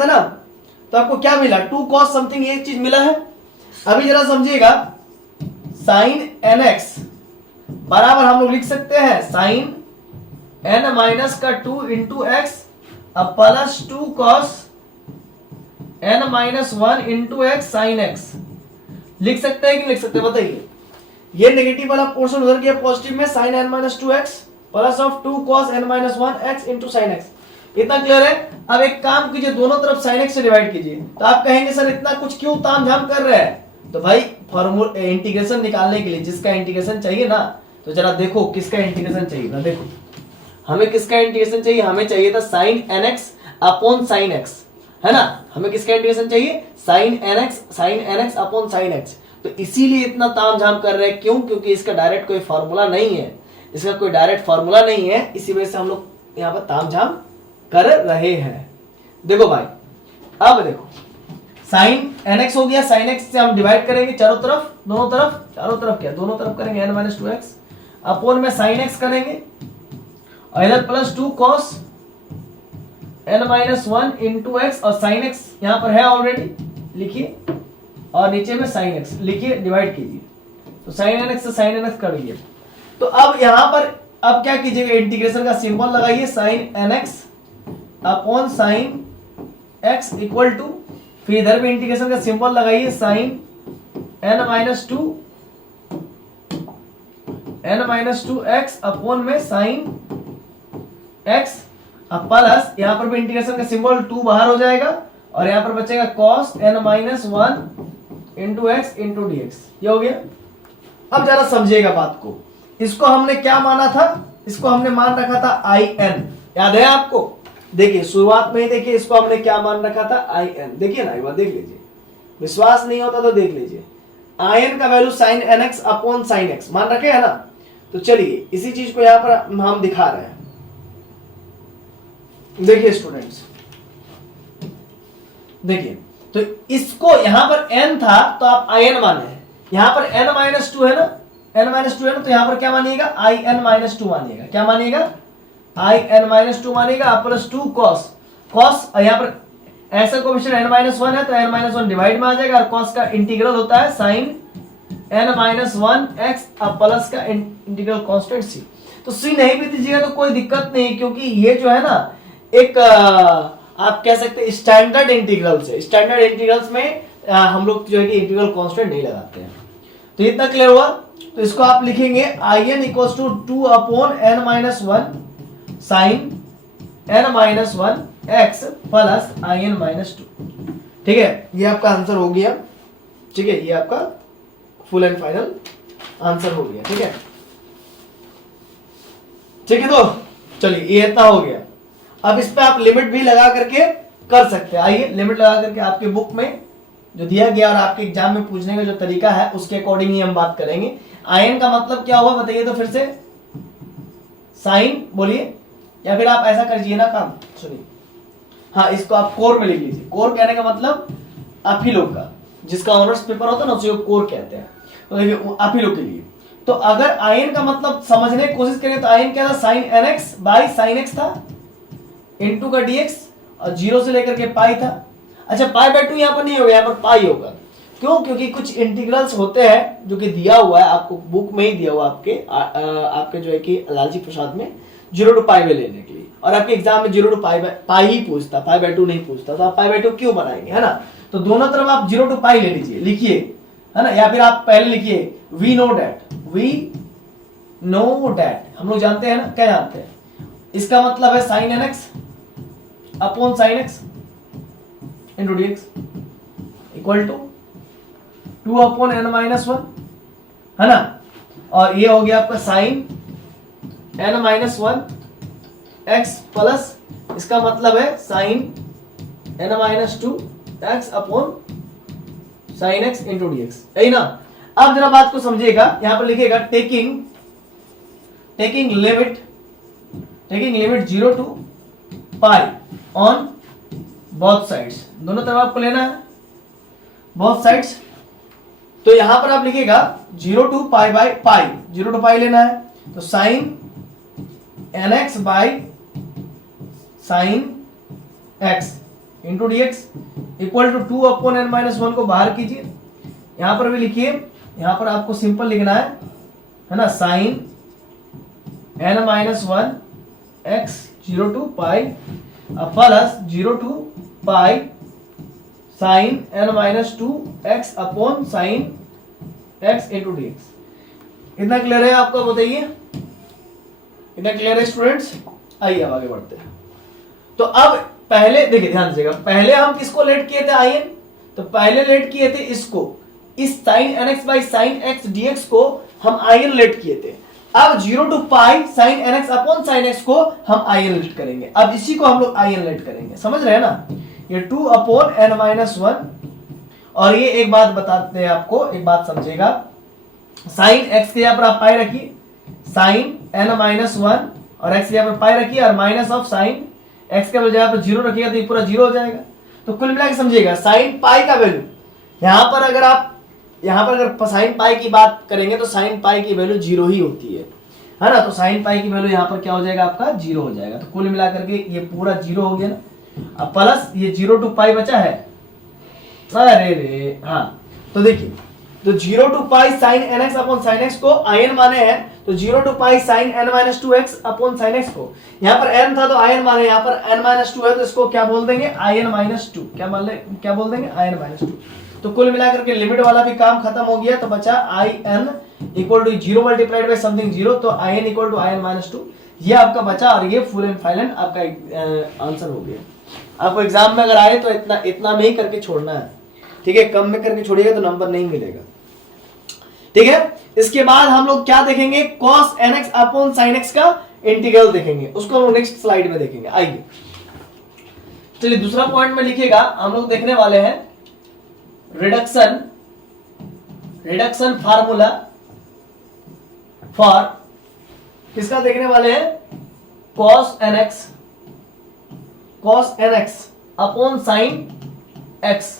थे ना। तो आपको क्या मिला, 2 cos समथिंग ये चीज मिला है। अभी जरा समझिएगा, साइन nx बराबर हम लोग लिख सकते हैं साइन n माइनस का 2 इंटू एक्स अब plus 2 cos n minus 1 into x sine x. लिख सकते हैं कि लिख सकते हैं बताइए। ये नेगेटिव वाला पोर्शन उधर गया पॉजिटिव में, sine n minus 2x plus of 2 cos n minus 1x into sine X. इतना क्लियर है। अब एक काम कीजिए, दोनों तरफ sin x से डिवाइड कीजिए। तो आप कहेंगे सर इतना कुछ क्यों तामझाम कर रहे हैं, तो भाई फॉर्मूला इंटीग्रेशन निकालने के लिए जिसका इंटीग्रेशन चाहिए ना, तो जरा देखो किसका इंटीग्रेशन चाहिए ना। देखो हमें किसका इंटीग्रेशन चाहिए, हमें चाहिए था sin nx upon sin x, है ना। हमें किसका इंटीग्रेशन चाहिए, sin nx upon sin x। तो इसीलिए इतना तामझाम कर रहे हैं, क्यों, क्योंकि इसका डायरेक्ट कोई फार्मूला नहीं है, इसी वजह से हम लोग यहाँ पर तामझाम कर रहे हैं। देखो भाई, अब देखो साइन nx हो गया, साइन x से हम डिवाइड करेंगे चारों तरफ, दोनों तरफ करेंगे n माइनस 2x अपॉन में साइन x करेंगे और इधर plus 2 cos n minus 1 into x और साइन x यहां पर है ऑलरेडी, लिखिए और नीचे में साइन x लिखिए, डिवाइड कीजिए तो साइन nx से साइन nx कर लीजिए। तो अब यहां पर अब क्या कीजिएगा, इंटीग्रेशन का सिंबल लगाइए, sine nx upon sine x equal to, फिर इधर भी इंटीग्रेशन का सिंबल लगाइए, sine n minus 2 x upon में साइन x अब प्लस यहां पर भी इंटीग्रेशन का सिंबल 2 बाहर हो जाएगा और यहां पर बचेगा cos n minus 1 into x into D x. ये हो गया। अब जरा समझिएगा बात को, इसको हमने क्या माना था, इसको हमने मान रखा था in, याद है आपको। देखिए शुरुआत में ही देखिए इसको हमने क्या मान रखा था in, देखिए ना एक बार देख लीजिए, विश्वास नहीं होता तो देख लीजिए। in का value sin nx upon sin x मान रखे है ना। तो चलिए इसी चीज को यहां पर हम दिखा रहे हैं। देखिए स्टूडेंट्स, देखिए तो इसको यहां पर n था तो आप in माने हैं, यहां पर n माइनस टू है ना, n माइनस टू है ना, तो यहां पर क्या मानिएगा in माइनस टू मानिएगा। क्या मानिएगा in माइनस टू मानिएगा, प्लस टू कॉस, कॉस यहां पर ऐसा कोएफिशिएंट n माइनस वन है तो n माइनस वन डिवाइड में आ जाएगा, और कॉस का इंटीग्रल होता है sine n minus one X, plus का इंटीग्रल कांस्टेंट c। तो c नहीं भी दीजिएगा तो कोई दिक्कत नहीं, क्योंकि ये जो है ना एक आप कह सकते हैं स्टैंडर्ड इंटीग्रल्स है। स्टैंडर्ड इंटीग्रल्स में हम लोग जो है कि इंटीग्रल कांस्टेंट नहीं लगाते हैं। तो इतना क्लियर हुआ। तो इसको आप लिखेंगे in equals to 2 upon n minus one sine n minus one X plus in minus two. ठीक है, ये आपका आंसर हो गया। ठीक है, ये आपका फुल एंड फाइनल आंसर हो गया। ठीक है, ठीक है, तो चलिए ये इतना हो गया। अब इस पे आप लिमिट भी लगा करके कर सकते हैं। आइए लिमिट लगा करके आपके बुक में जो दिया गया और आपके एग्जाम में पूछने का जो तरीका है उसके अकॉर्डिंग ही हम बात करेंगे। आयन का मतलब क्या हुआ बताइए तो फिर से, साइन बोलिए, या फिर आप ऐसा करिए ना काम, सुनिए, हाँ इसको आप कोर में लिख लीजिए। कोर कहने का मतलब आप ही लोग का, जिसका ऑनर्स पेपर होता है ना उसे कोर कहते हैं। तो देखिए आप ही लोग के लिए, तो अगर आयन का मतलब समझने की कोशिश करें तो आयन क्या था, sine N X by sine X था इनटू का डीएक्स, और जीरो से लेकर के पाई था। अच्छा पाई बाय टू यहाँ पर नहीं होगा, यहाँ पर पाई होगा। क्यों? क्योंकि कुछ इंटीग्रल्स होते हैं जो कि दिया हुआ है आपको बुक में ही दिया हुआ आपके जो है कि लालजी प्रसाद में 0 to पाई में लेने के लिए, और आपके एग्जाम में 0 to पाई ही पूछता, पाई बाय टू नहीं पूछता। तो आप पाई बाय टू क्यों बनाएंगे, है ना। तो दोनों तरफ आप 0 to पाई ले लीजिए, लिखिए, है ना, या फिर आप पहले लिखिए वी नो डैट, हम लोग जानते हैं ना, क्या जानते हैं, इसका मतलब है sine N X upon sine X into D x equal to 2 upon n minus one, है ना, और ये हो गया आपका sine n minus one X plus इसका मतलब है sine n minus two x upon sine X into D X, यही ना। अब जरा बात को समझिएगा, यहां पर लिखिएगा taking limit 0 to pi on both sides, दोनों तरफ आपको लेना है बोथ साइड्स। तो यहां पर आप लिखिएगा 0 to pi by pi, 0 to pi लेना है, तो sine N X by sine X into D x equal to 2 upon n minus one को बाहर कीजिए, यहां पर भी लिखिए, यहां पर आपको सिंपल लिखना है ना, sine n minus one x 0 to pi plus 0 to pi sine n minus two x upon sine X into D X. इतना क्लियर है आपको, बताइए इतना क्लियर है स्टूडेंट्स। आइए अब आगे बढ़ते हैं। तो अब पहले देखिए ध्यान दीजिएगा, पहले हम किसको लेट किए थे आयन, तो पहले लेट किए थे इसको, इस sine N X by sine X dx को हम आयन लेट किए थे। अब 0 to pi sine N X upon sine X को हम आयन लेट करेंगे। अब इसी को हम लोग आयन लेट करेंगे, समझ रहे हैं ना, ये 2 अपॉन n माइनस वन। और ये एक बात बताते हैं आपको, एक बात समझेगा, साइन एक्स के यहाँ पर आप पाई रखिए, साइन n माइनस वन, और एक्स के यहाँ पर पाई रखिए, और माइनस ऑफ साइन एक्स के जगह पर 0 रखिएगा तो ये पूरा 0 हो जाएगा। तो कुल मिला के समझिएगा, साइन पाई का वैल्यू यहां पर अगर साइन पाई की बात करेंगे तो साइन पाई की वैल्यू 0 ही होती है ना। तो साइन पाई की वैल्यू यहां पर क्या हो जाएगा, आपका 0 हो जाएगा। तो कुल मिला करके ये पूरा 0 हो गया ना, अब प्लस ये 0 to पाई बचा है, अरे रे हाँ। तो देखिए, तो 0 to pi sine N X upon sine X को आयन माने हैं, तो 0 to pi sine n minus two x upon sine X को, यहाँ पर n था तो आयन माने, यहाँ पर n माइनस टू है तो इसको क्या बोल देंगे, आयन माइनस टू, क्या बोल देंगे, आयन माइनस टू। तो कुल मिलाकर के लिमिट वाला भी काम खत्म हो गया, तो बचा I N equal to 0 multiplied by something 0, तो I N equal to I N minus two, ये आपका बचा, और ये फुल एंड फाइनल आपका आंसर हो गया। आपको एग्जाम में अगर आए तो इतना में ही करके छोड़ना है, ठीक है, कम में करके छोड़िएगा तो नंबर नहीं मिलेगा, ठीक है। इसके बाद हम लोग क्या देखेंगे, cos nx upon sin x का इंटीग्रल देखेंगे, उसको हम लोग नेक्स्ट स्लाइड में देखेंगे। आइए चलिए दूसरा पॉइंट में लिखिएगा, हम लोग देखने वाले हैं रिडक्शन फार्मूला फॉर किसका देखने वाले हैं? cos nx, cos nx upon sin x,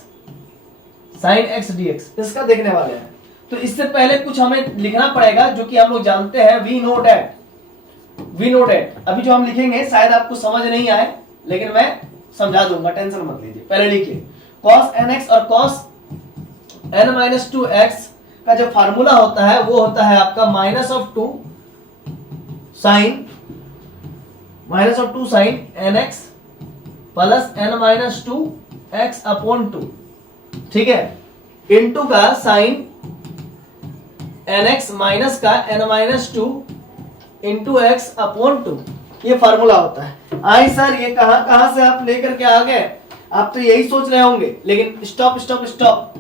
sin x dx, इसका देखने वाले हैं। तो इससे पहले कुछ हमें लिखना पड़ेगा जो कि हम लोग जानते हैं, वी नो डेट। अभी जो हम लिखेंगे शायद आपको समझ नहीं आए, लेकिन मैं समझा दूंगा, टेंशन मत लीजिए। पहले लिखिए cos nx और cos n-2x का जो फार्मूला होता है वो होता है आपका -2 sin nx plus n-2x upon 2, ठीक है, इनटू का sin nx माइनस का n-2 इंटू x अपॉन 2, ये फार्मूला होता है। आई सर ये कहां से आप लेकर के आ गए? आप तो यही सोच रहे होंगे, लेकिन स्टॉप।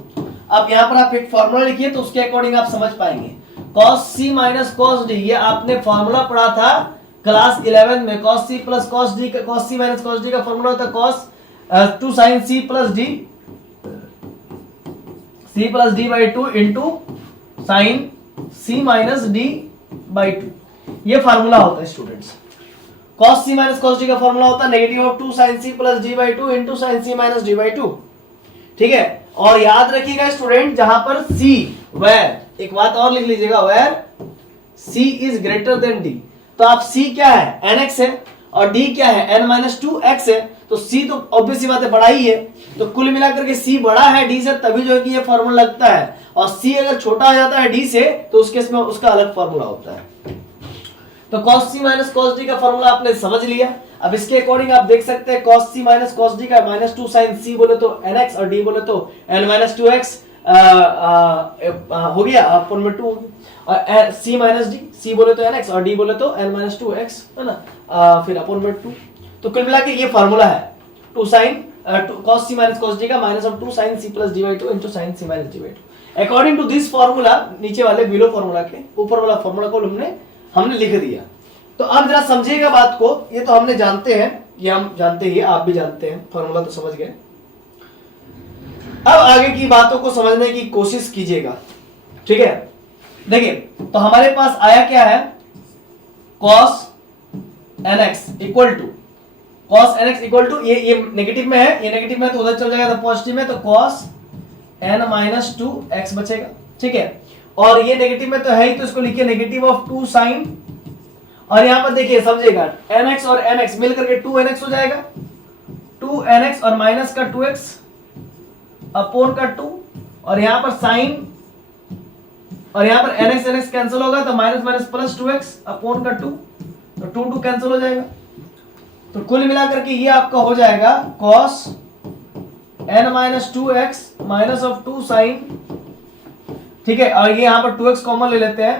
अब यहाँ पर आप एक फार्मूला लिखिए तो उसके अकॉर्डिंग आप समझ पाएंगे। cos c minus cos d, ये आपने फार्मूला पढ़ा था क्लास 11 में। cos c plus cos d, cos c minus cos d का फार्मूला होता है cos 2 sin c plus d by 2 इंटू sin c minus d by 2, ये फार्मूला होता है students. cos c minus cos d का फार्मूला होता है negative of 2 sin c plus d by 2 इंटू sin c minus d by 2, ठीक है। और याद रखिएगा स्टूडेंट, जहां पर c वेयर, एक बात और लिख लीजिएगा, where c is greater than d, तो आप c क्या है? nx है, और d क्या है? n-2x है, तो c तो ऑब्वियस सी बात है बड़ा ही है, तो कुल मिलाकर के c बड़ा है d से, तभी जो है कि ये फार्मूला लगता है। और c अगर छोटा हो जाता है d से तो उस केस में उसका अलग फार्मूला होता है। तो cos c minus cos d का फार्मूला आपने समझ लिया। अब इसके अकॉर्डिंग आप देख सकते हैं cos c minus cos d का -2 sin c बोले तो nx और d बोले तो n-2x हो गया, अपॉन में 2 हो गया, और c माइनस d, c बोले तो nx और d बोले तो n-2x, है ना, फिर अपॉन में 2। तो कुल मिला के ये फार्मूला है 2 sin cos c minus cos d का -2 sin c plus d by 2 इंटू sin c minus d by 2। According to this formula, नीचे वाले बिलो फार्मूला के ऊपर वाला फार्मूला को हमने लिख दिया। तो अब जरा समझिएगा बात को, ये तो हमने जानते हैं, ये हम जानते ही, आप भी जानते हैं, फार्मूला तो समझ गए। अब आगे की बातों को समझने की कोशिश कीजिएगा, ठीक है। देखिए तो हमारे पास आया क्या है, cos nx इक्वल टू ये नेगेटिव में है, ये नेगेटिव में तो उधर चल जाएगा, तो पॉजिटिव में, तो cos n-2x बचेगा, ठीक है। और ये नेगेटिव में तो है ही, तो इसको लिखिए नेगेटिव ऑफ 2 sin, और यहां पर देखिए समझिएगा, nx और nx मिलकर के 2nx हो जाएगा, 2nx और माइनस का 2x अपॉन का 2, और यहां पर sin, और यहां पर nx कैंसिल होगा तो minus minus plus 2x upon का 2, तो 2 कैंसिल हो जाएगा। तो कुल मिलाकर के ये आपका हो जाएगा cos n-2x minus of 2 sin, ठीक है। और ये यहां पर 2x कॉमन ले लेते हैं,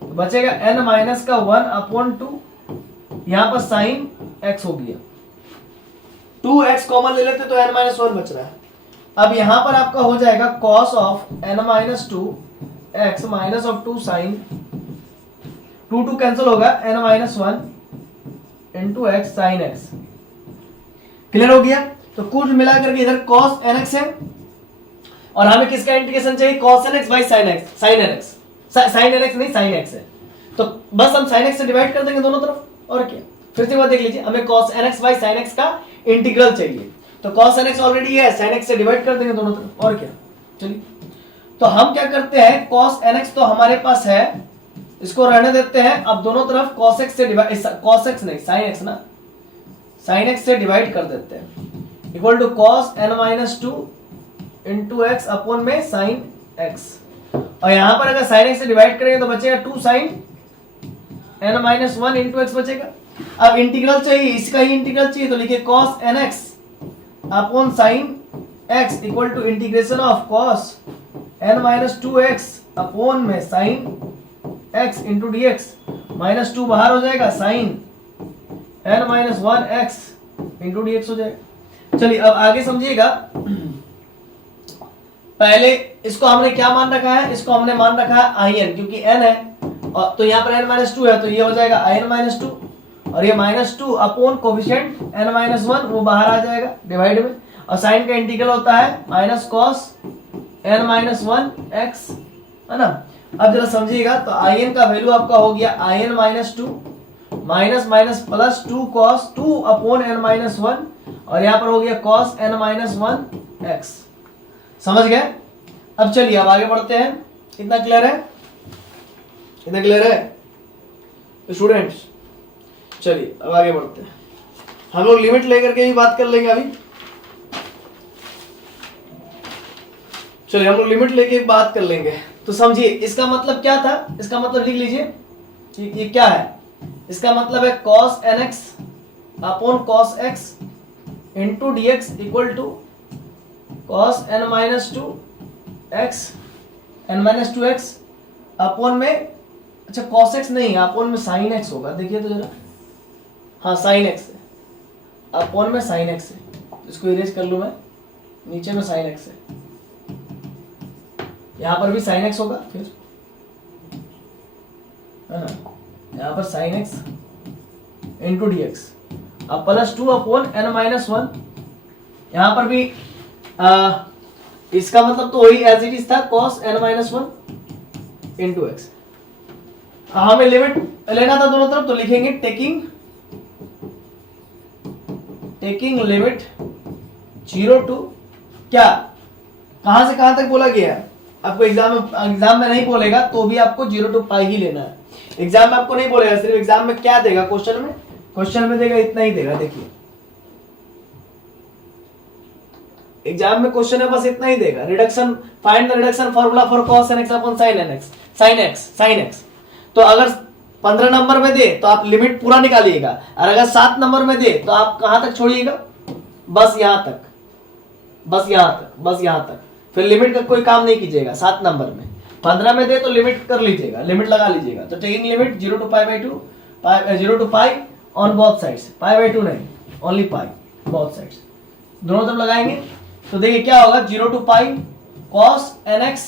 तो बचेगा n माइनस का 1 अपॉन 2, यहां पर sin x हो गया, 2x कॉमन ले लेते तो n माइनस 1 बच रहा है। अब यहां पर आपका हो जाएगा cos of n-2x minus of 2 sin, 2 cancel होगा, n minus 1 into x sin x, clear हो गया। तो कुल मिलाकर के इधर cos nx है, और हमें किसका इंटीग्रेशन चाहिए, cos nx by sin nx नहीं sin x है, तो बस हम sin x से डिवाइड कर देंगे दोनों तरफ, और क्या। फिर से बात देख लीजिए, हमें cos nx by sin x का इंटीग्रल चाहिए, तो cos nx ऑलरेडी है, sin x से डिवाइड कर देंगे दोनों तरफ, और क्या। चलिए तो हम क्या करते हैं, cos nx तो हमारे पास है, इसको रहने देते हैं। अब दोनों तरफ cos x से डिवाइड, cos x नहीं sin x ना, sin x से डिवाइड कर देते हैं, equal to cos n-2 into x upon में sin x, और यहां पर अगर sin x से डिवाइड करेंगे तो बचेगा 2 sin n-1 इंटू x बचेगा। अब इंटीग्रल चाहिए, इसका ही इंटीग्रल चाहिए, तो लिखिए cos nx upon sin x equal to integration of cos n-2x upon में sin x इंटू dx, -2 बाहर हो जाएगा, sin n-1x इंटू dx हो जाएगा। चलिए अब आगे समझिएगा, पहले इसको हमने क्या मान रखा है, इसको हमने मान रखा है in, क्योंकि n है, और तो यहाँ पर n-2 है, तो ये हो जाएगा in-2, और ये -2 अपॉन कोफिशिएंट n-1 वो बाहर आ जाएगा डिवाइड में, और साइन का इंटीग्रल होता है माइनस cos n-1x, है ना। अब जरा समझिएगा, तो आई एन का वैल्यू आपका हो गया I N minus two minus minus plus two cos two upon n minus one, और यहां पर हो गया cos n minus one x. समझ गए? अब चलिए अब आगे बढ़ते हैं। इतना क्लियर है? इतना क्लियर है स्टूडेंट्स? चलिए अब आगे बढ़ते हैं। हम लोग लिमिट लेकर के भी बात कर लेंगे अभी। चलिए हम लोग लिमिट लेके बात कर लेंगे। तो समझिए इसका मतलब क्या था, इसका मतलब लिख लीजिए कि ये क्या है। इसका मतलब है cos nx upon cos x into D x equal to cos n minus two x n minus two x upon में, अच्छा cos x नहीं अपॉन में sin x होगा। देखिए तो जरा, हाँ sin x है, अपॉन में sin x है। इसको इरेज कर लूं मैं, नीचे में sin x है, यहां पर भी sin x होगा, फिर है ना, यहां पर sin x into D x, अब plus two upon n minus one, यहां पर भी इसका मतलब तो वही एज इट इज था cos n minus one into x. हमें लिमिट लेना था दोनों तरफ, तो लिखेंगे टेकिंग लिमिट जीरो टू, क्या कहां से कहां तक बोला गया है आपको? एग्जाम में नहीं बोलेगा तो भी आपको 0 टू पाई ही लेना है। एग्जाम में आपको नहीं बोलेगा, सिर्फ एग्जाम में क्या देगा, क्वेश्चन में देगा इतना ही देगा। देखिए एग्जाम में क्वेश्चन में बस इतना ही देगा, reduction, find the reduction formula for cos nx upon sin x। तो अगर 15 नंबर में दे तो आप लिमिट पूरा निकालिएगा, और अगर 7 नंबर में दे तो आप कहां तक छोड़िएगा? बस यहां तक, बस यहां तक। फिर लिमिट का कोई काम नहीं कीजिएगा 7 नंबर में। 15 में दे तो लिमिट कर लीजिएगा, लिमिट लगा लीजिएगा। तो taking limit 0 to pi by two, 0 to pi on both sides, pi by two नहीं, ओनली पाई, बोथ साइड्स दोनों तरफ लगाएंगे। तो देखिए क्या होगा, 0 to pi cos nx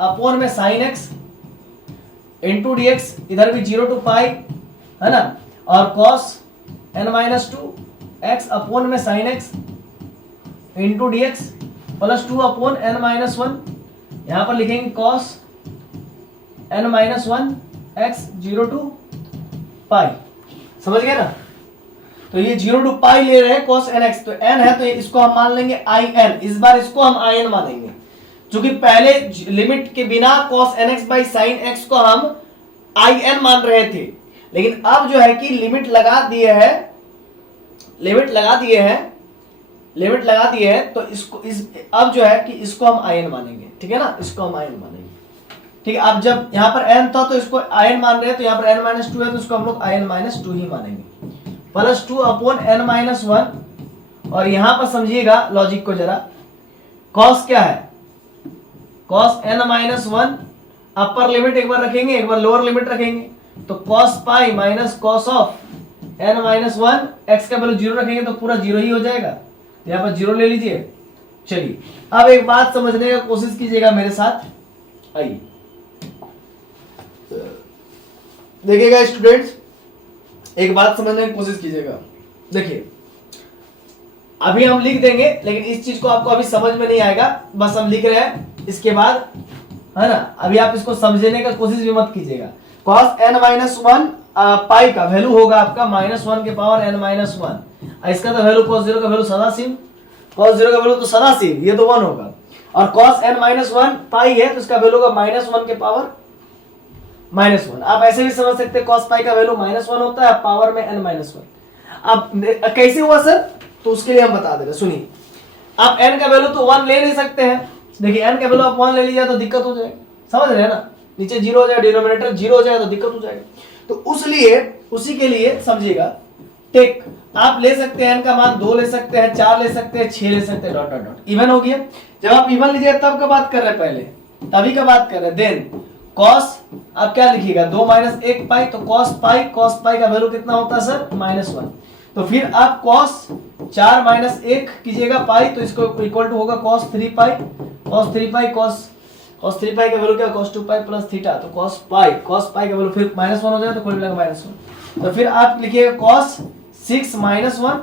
upon में sin x into D x, इधर भी 0 टू पाई है ना, और cos n minus two x upon में sin x into D x plus two upon n minus one, यहां पर लिखेंगे cos n minus one x 0 to pi. समझ गए ना? तो ये 0 टू पाई ले रहे हैं cos nx, तो n है तो इसको हम मान लेंगे in, इस बार इसको हम in मानेंगे, क्योंकि पहले लिमिट के बिना cos nx by sin x को हम in मान रहे थे, लेकिन अब जो है कि लिमिट लगा दिए हैं, तो इसको अब जो है कि इसको हम in मानेंगे। ठीक है ना, इसको हम in मानेंगे। ठीक है, अब जब यहाँ पर n था तो इसको in मान रहे हैं, तो यहाँ पर n माइनस टू है तो इसको हम लोग in माइनस टू ही मानेंगे, plus two upon n minus one. और यहां पर समझिएगा लॉजिक को जरा, cos क्या है, cos n minus one, upper limit एक बार रखेंगे, एक बार लोअर लिमिट रखेंगे, तो cos pi minus cos of n minus one, x का वैल्यू 0 रखेंगे तो पूरा 0 ही हो जाएगा, यहाँ पर 0 ले लीजिए। चलिए अब एक बात समझने का कोशिश कीजिएगा मेरे साथ, आइए देखिएगा स्टूडेंट्स, एक बात समझने की कोशिश कीजिएगा। देखिए अभी हम लिख देंगे, लेकिन इस चीज को आपको अभी समझ में नहीं आएगा, बस हम लिख रहे हैं, इसके बाद है ना, अभी आप इसको समझने का कोशिश भी मत कीजिएगा। cos n minus one pi का वैल्यू होगा आपका -1 के पावर n माइनस वन, इसका तो वैल्यू cos 0 का वैल्यू सदाशिव, cos 0 का वैल्यू तो सदाशिव, ये तो 1 होगा, और cos n minus one pi है तो इसका वैल्यू होगा -1 के पावर -1। आप ऐसे भी समझ सकते हैं cos पाई का वैल्यू -1 होता है, पावर में n माइनस वन। अब कैसे हुआ सर, तो उसके लिए हम बता दे रहे, सुनिए। आप n का वैल्यू तो 1 ले नहीं सकते हैं, देखिए n का वैल्यू आप 1 ले लीजिए तो दिक्कत हो जाएगी, समझ रहे हैं ना, नीचे 0 हो जाएगा, डिनोमिनेटर 0 हो जाएगा तो दिक्कत हो जाएगा। तो उसी के लिए समझिएगा, टेक आप ले सकते हैं n का मान 2 ले सकते हैं, 4 ले सकते हैं, 6 ले सकते हैं, डॉट डॉट डॉट। इवन हो गया, जब आप इवन लीजिए तब का बात कर रहे हैं, पहले तभी का बात कर रहे हैं। देन cos आप क्या लिखिएगा, 2 माइनस 1 पाई, तो cos पाई का वैल्यू कितना होता है सर, -1। तो फिर आप cos 4 माइनस 1 कीजिएगा पाई, तो इसको इक्वल टू होगा cos 3 पाई, cos 3 पाई का वैल्यू क्या, cos 2 पाई प्लस थीटा, तो cos पाई का वैल्यू फिर -1 हो जाएगा, तो कोई मिलेगा -1। तो फिर आप लिखिएगा cos 6 माइनस 1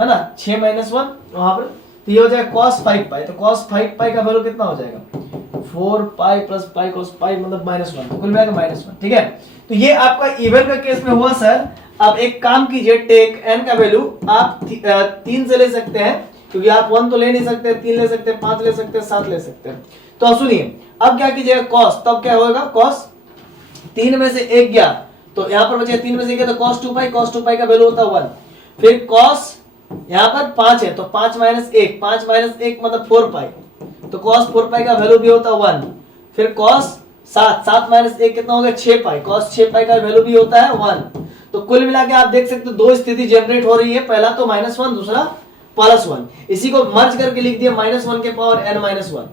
है ना, 6 माइनस 1 वहां पर, तो ये हो जाएगा cos 5 पाई, तो cos 5 पाई का वैल्यू कितना हो जाएगा 4 पाई प्लस पाई cos पाई मतलब -1, तो कुल मिलाकर -1। ठीक है, तो ये आपका इवन का केस में हुआ सर। अब एक काम कीजिए, टेक n का वैल्यू आप 3 से ले सकते हैं, क्योंकि आप 1 तो ले नहीं सकते, 3 ले सकते हैं, 5 ले सकते हैं, 7 ले सकते हैं। तो अब सुनिए, अब क्या कीजिएगा cos, तब क्या होगा cos 3 में से 1 गया, तो यहाँ पर बचे 3 में से 1 तो cos 2 पाई का वैल्यू होता है 1। फिर cos यहाँ पर 5 है, तो 5 - 1, 5 - 1 मतलब 4 पाई, तो cos 4 पाई का वैल्यू भी होता है 1। फिर cos 7 - 1 कितना हो गया 6 पाई, cos 6 पाई का वैल्यू भी होता है 1। तो कुल मिला के आप देख सकते हो दो स्थिति जनरेट हो रही है, पहला तो -1, दूसरा +1। इसी को मर्ज करके लिख दिया -1 के पावर n - 1,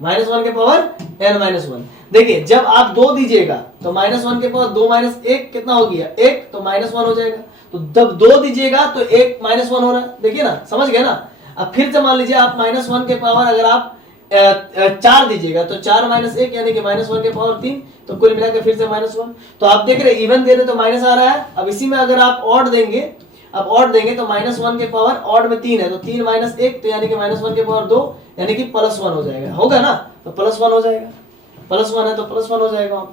-1 के पावर n - 1। देखिए जब आप 2 दीजिएगा तो -1 के पावर 2 - 1 कितना हो गया 1, तो -1 हो जाएगा। तो जब 2 दीजिएगा तो 1 -1 हो रहा है, देखिए ना, समझ गए ना। अब फिर से मान लीजिए आप -1 के पावर अगर आप 4 दीजिएगा तो 4 - 1 यानी कि -1 के पावर 3, तो कुल मिलाकर फिर से -1। तो आप देख रहे हैं इवन दे रहे तो माइनस आ रहा है। अब इसी में अगर आप ऑड देंगे, अब ऑड देंगे तो -1 के पावर ऑड में 3 है, तो 3 - 1 तो यानी कि -1 के पावर 2 यानी कि +1 हो जाएगा, होगा ना, तो +1 हो जाएगा, +1 है तो +1 हो जाएगा वहां।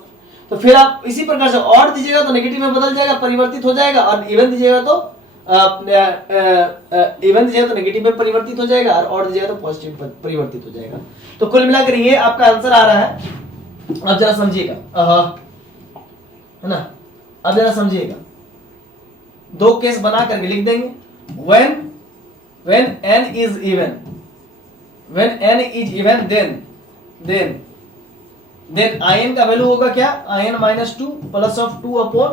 तो फिर आप इसी प्रकार से ऑड दीजिएगा तो नेगेटिव में बदल जाएगा, परिवर्तित हो जाएगा, और इवन दीजिएगा तो इवन दीजिएगा तो नेगेटिव में परिवर्तित हो जाएगा, और ऑड दीजिएगा तो पॉजिटिव में परिवर्तित हो जाएगा। तो कुल मिलाकर ये आपका आंसर आ रहा है। अब जरा समझिएगा, है ना, अब जरा समझिएगा, दो केस बना करके लिख देंगे। when n is even, when n is even then in का वैल्यू होगा क्या in -2 plus of 2 upon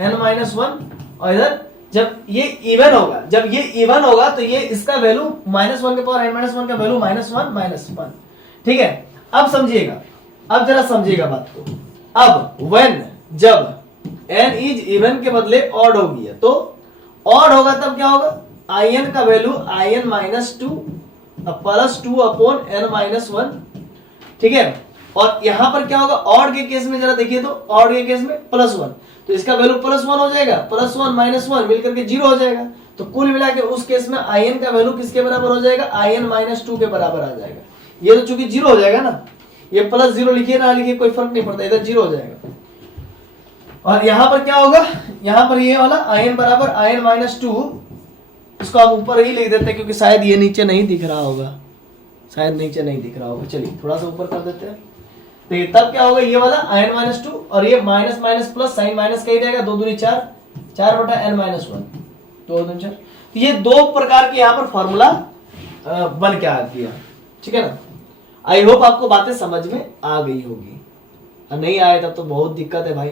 n - 1। और इधर जब ये इवन होगा, जब ये इवन होगा तो ये इसका वैल्यू -1 के पावर n - 1 का वैल्यू -1। ठीक है, अब समझिएगा, अब जरा समझिएगा बात को। अब when जब n इज इवन के बदले ऑड हो गया, तो ऑड होगा तब क्या होगा in का value in -2 plus 2 upon n - 1। ठीक है, और यहां पर क्या होगा ऑड के केस में, जरा देखिए तो ऑड के केस में +1, तो इसका वैल्यू +1 हो जाएगा, +1 - 1 मिलकर के 0 हो जाएगा। तो कुल मिला के उस केस में in का वैल्यू किसके बराबर हो जाएगा in -2 के बराबर आ जाएगा। ये तो चूंकि 0 हो जाएगा ना, ये +0 लिखिए ना लिखिए कोई फर्क नहीं पड़ता, इधर 0 हो जाएगा। और यहां पर क्या होगा, यहां पर ये वाला in बराबर in -2, इसको हम ऊपर ही लिख देते हैं क्योंकि शायद ये नीचे नहीं दिख रहा होगा, शायद नीचे नहीं दिख रहा होगा, चलिए थोड़ा सा ऊपर कर देते हैं। तो ये तब क्या होगा, ये वाला in -2 और ये minus minus plus, sine minus का ही रहेगा, 2 दूनी 4, 4 बटा n - 1, 2 दूनी 4। तो ये दो प्रकार के यहाँ पर फॉर्मूला बन के आ गया। ठीक है ना, आई होप आपको बातें समझ में आ गई होगी, और नहीं आए तब तो बहुत दिक्कत है भाई,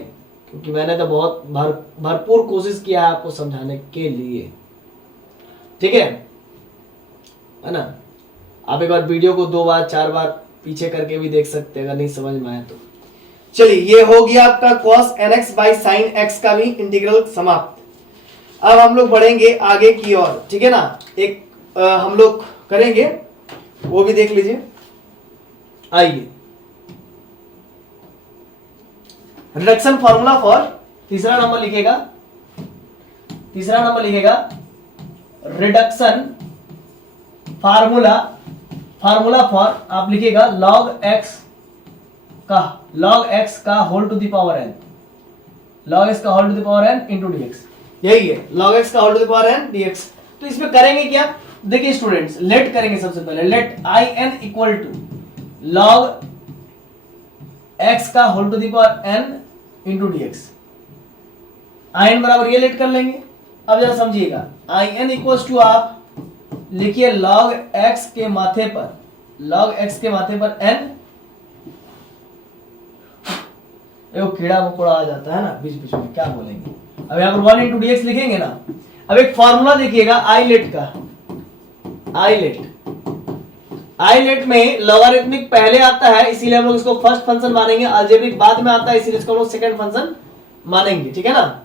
क्योंकि मैंने तो बहुत भरपूर कोशिश किया है आपको समझाने के लिए। ठीक है ना, आप एक बार वीडियो को 2 बार 4 बार पीछे करके भी देख सकते हैं अगर नहीं समझ में आए तो। चलिए, ये हो गया आपका cos nx by sin x का भी इंटीग्रल समाप्त। अब हम लोग बढ़ेंगे आगे की ओर। ठीक है ना, एक हम लोग करेंगे, वो भी देख लीजिए। आइए, रिडक्शन फॉर्मूला फॉर, तीसरा नंबर लिखेगा रिडक्शन फार्मूला फॉर, आप लिखिएगा log x का whole to the power n, log x का whole to the power n into dx, यही है log x का whole to the power n dx। तो इसमें करेंगे क्या, देखिए स्टूडेंट्स, लेट करेंगे सबसे पहले, let in equal to log x का whole to the power n into dx। in बराबर ये लेट कर लेंगे। अब जरा समझिएगा, in इक्वल टू आप लिखिए log x के माथे पर n, एक कीड़ा मकोड़ा आ जाता है ना बीच बीच में, क्या बोलेंगे। अब यहाँ पर 1 इंटू dx लिखेंगे ना। अब एक फॉर्मूला देखिएगा आईलेट का, आईलेट में लॉगरिथमिक पहले आता है, इसीलिए हम लोग इसको फर्स्ट फंक्शन मानेंगे, अलजेब्रिक बाद में आता है, इसीलिए इसको हम लोग सेकंड फंक्शन मानेंगे। ठीक है ना,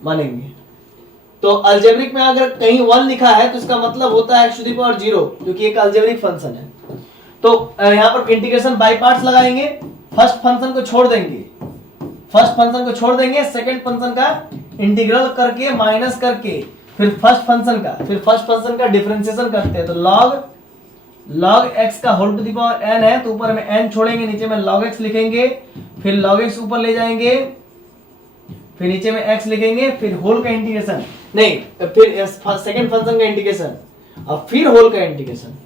मानेंगे। तो अलजेब्रिक में अगर कहीं 1 लिखा है तो इसका मतलब होता है x टू द पावर 0, क्योंकि एक अलजेब्रिक फंक्शन है। तो यहाँ पर इंटीग्रेशन बाय पार्ट्स लगाएंगे, फर्स्ट फंक्शन को छोड़ देंगे, सेकंड फंक्शन का इंटीग्रल करके माइनस करके फिर फर्स्ट फंक्शन का डिफरेंशिएशन करते हैं। तो log x का whole to the power n है तो ऊपर में n छोड़ेंगे, नीचे में log x लिखेंगे, फिर log x ऊपर ले जाएंगे, फिर नीचे में x लिखेंगे, फिर होल का इंटीग्रेशन, नहीं फिर सेकंड फंक्शन का इंटीग्रेशन, और फिर होल का इंटीग्रेशन,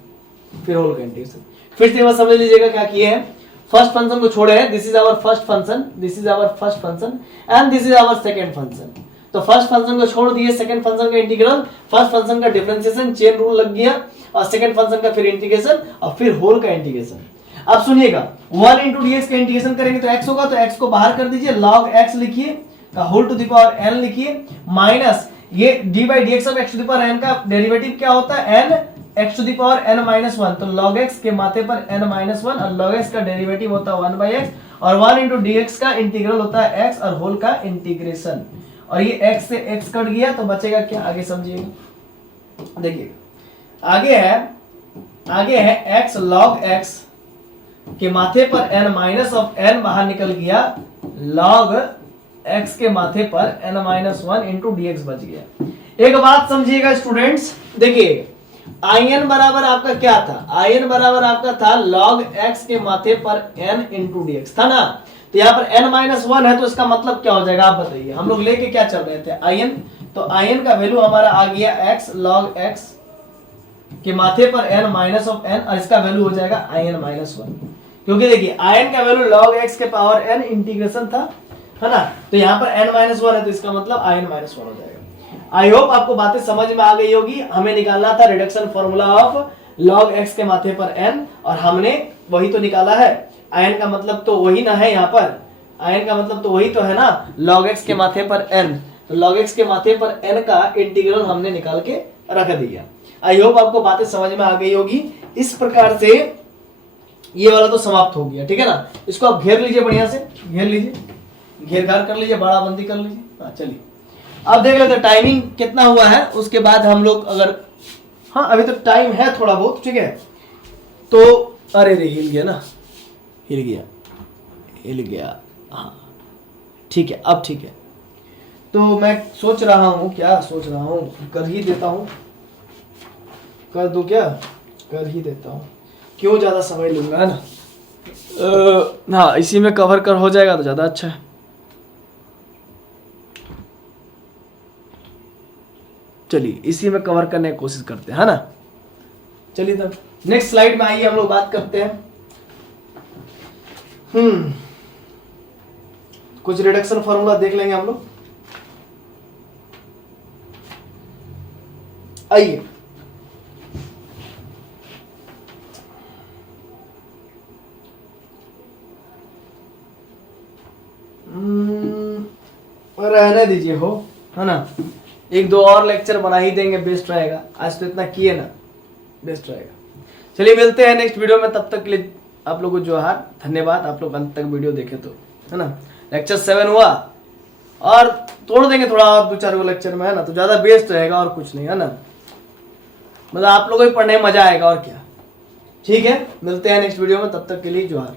फिर होल का इंटीग्रेशन। फिर से एक बार समझ लीजिएगा क्या किए हैं। फर्स्ट फंक्शन को छोड़े हैं, this is our first function, this is our first function and this is our second function. तो फर्स्ट फंक्शन को छोड़ दिए, सेकंड फंक्शन का इंटीग्रल, फर्स्ट फंक्शन का डिफरेंशिएशन चेन रूल लग गया, और सेकंड फंक्शन का फिर इंटीग्रेशन, और फिर होल का इंटीग्रेशन। अब सुनिएगा 1 into dx का इंटीग्रेशन करेंगे तो x होगा, तो x को बाहर कर दीजिए, log x लिखिए, का whole to the power n लिखिए, माइनस ये d by dx of x to the power n का डेरिवेटिव क्या होता है, n x to the power n minus 1, तो log x के माथे पर n minus 1, और log x का डेरिवेटिव होता है 1 by x, और 1 into dx का इंटीग्रल होता है x, और होल का इंटीग्रेशन, और ये x से x कट गया तो बचेगा क्या, आगे समझिएगा। देखिए आगे है x log x के माथे पर n माइनस ऑफ n बाहर निकल गया, log x के माथे पर n minus 1 into dx बच गया। एक बात समझिएगा स्टूडेंट्स, देखिए in बराबर आपका क्या था, in बराबर आपका था log x के माथे पर n into dx था ना, तो यहाँ पर n minus 1 है तो इसका मतलब क्या हो जाएगा आप बताइए। हम लोग लेके क्या चल रहे थे in, तो in का वैल्यू हमारा आ गया x log x के माथे पर n माइनस ऑफ n, और इसका वैल्यू हो जाएगा in minus 1, क्योंकि देखिए in का वैल्यू log x के पावर n इंटीग्रेशन था, है ना, तो यहाँ पर n minus 1 है तो इसका मतलब in minus 1 हो जाएगा। आई होप आपको बातें समझ में आ गई होगी। हमें निकालना था reduction formula of log x के माथे पर n, और हमने वही तो निकाला है। in का मतलब तो वही ना है, यहाँ पर in का मतलब तो वही तो है ना, log x के माथे पर n, तो log x के माथे पर n का इंटीग्रल हमने निकाल के रख दिया। आई होप आपको बातें समझ में आ गई होगी। इस प्रकार से ये वाला तो समाप्त हो गया, ठीक है ना। इसको आप घेर लीजिए, बढ़िया से घेर लीजिए, घेर घार कर लीजिए, बड़ा बंदी कर लीजिए। हाँ चलिए अब देख लेते टाइमिंग कितना हुआ है, उसके बाद हम लोग अगर, हाँ अभी तो टाइम है थोड़ा बहुत, ठीक है। तो अरे रे हिल गया ना, हिल गया, हाँ ठीक है, अब ठीक है। तो मैं सोच रहा हूँ, क्या सोच रहा हूँ, कर ही देता हूँ, कर दूं क्या, कर ही देता हूँ, क्यों ज्यादा समय लूंगा, है ना। हाँ इसी में कवर कर हो जाएगा तो ज्यादा अच्छा है। चलिए इसी में कवर करने की कोशिश करते हैं, है ना। चलिए तब नेक्स्ट स्लाइड में आइए, हम लोग बात करते हैं। कुछ रिडक्शन फॉर्मूला देख लेंगे हम लोग। आइए रहने दीजिए, हो, है ना। एक दो और लेक्चर बना ही देंगे, बेस्ट रहेगा। आज तो इतना किए ना, बेस्ट रहेगा। चलिए मिलते हैं नेक्स्ट वीडियो में, तब तक के लिए आप लोगों को जोहार, धन्यवाद। आप लोग अंत तक वीडियो देखे तो, है ना। लेक्चर 7 हुआ और तोड़ देंगे थोड़ा और 2-4 लेक्चर में, है ना, तो ज्यादा बेस्ट रहेगा और कुछ नहीं, है ना। मतलब आप लोगों को पढ़ने में मजा आएगा और क्या। ठीक है, मिलते हैं नेक्स्ट वीडियो में, तब तक के लिए जोहार।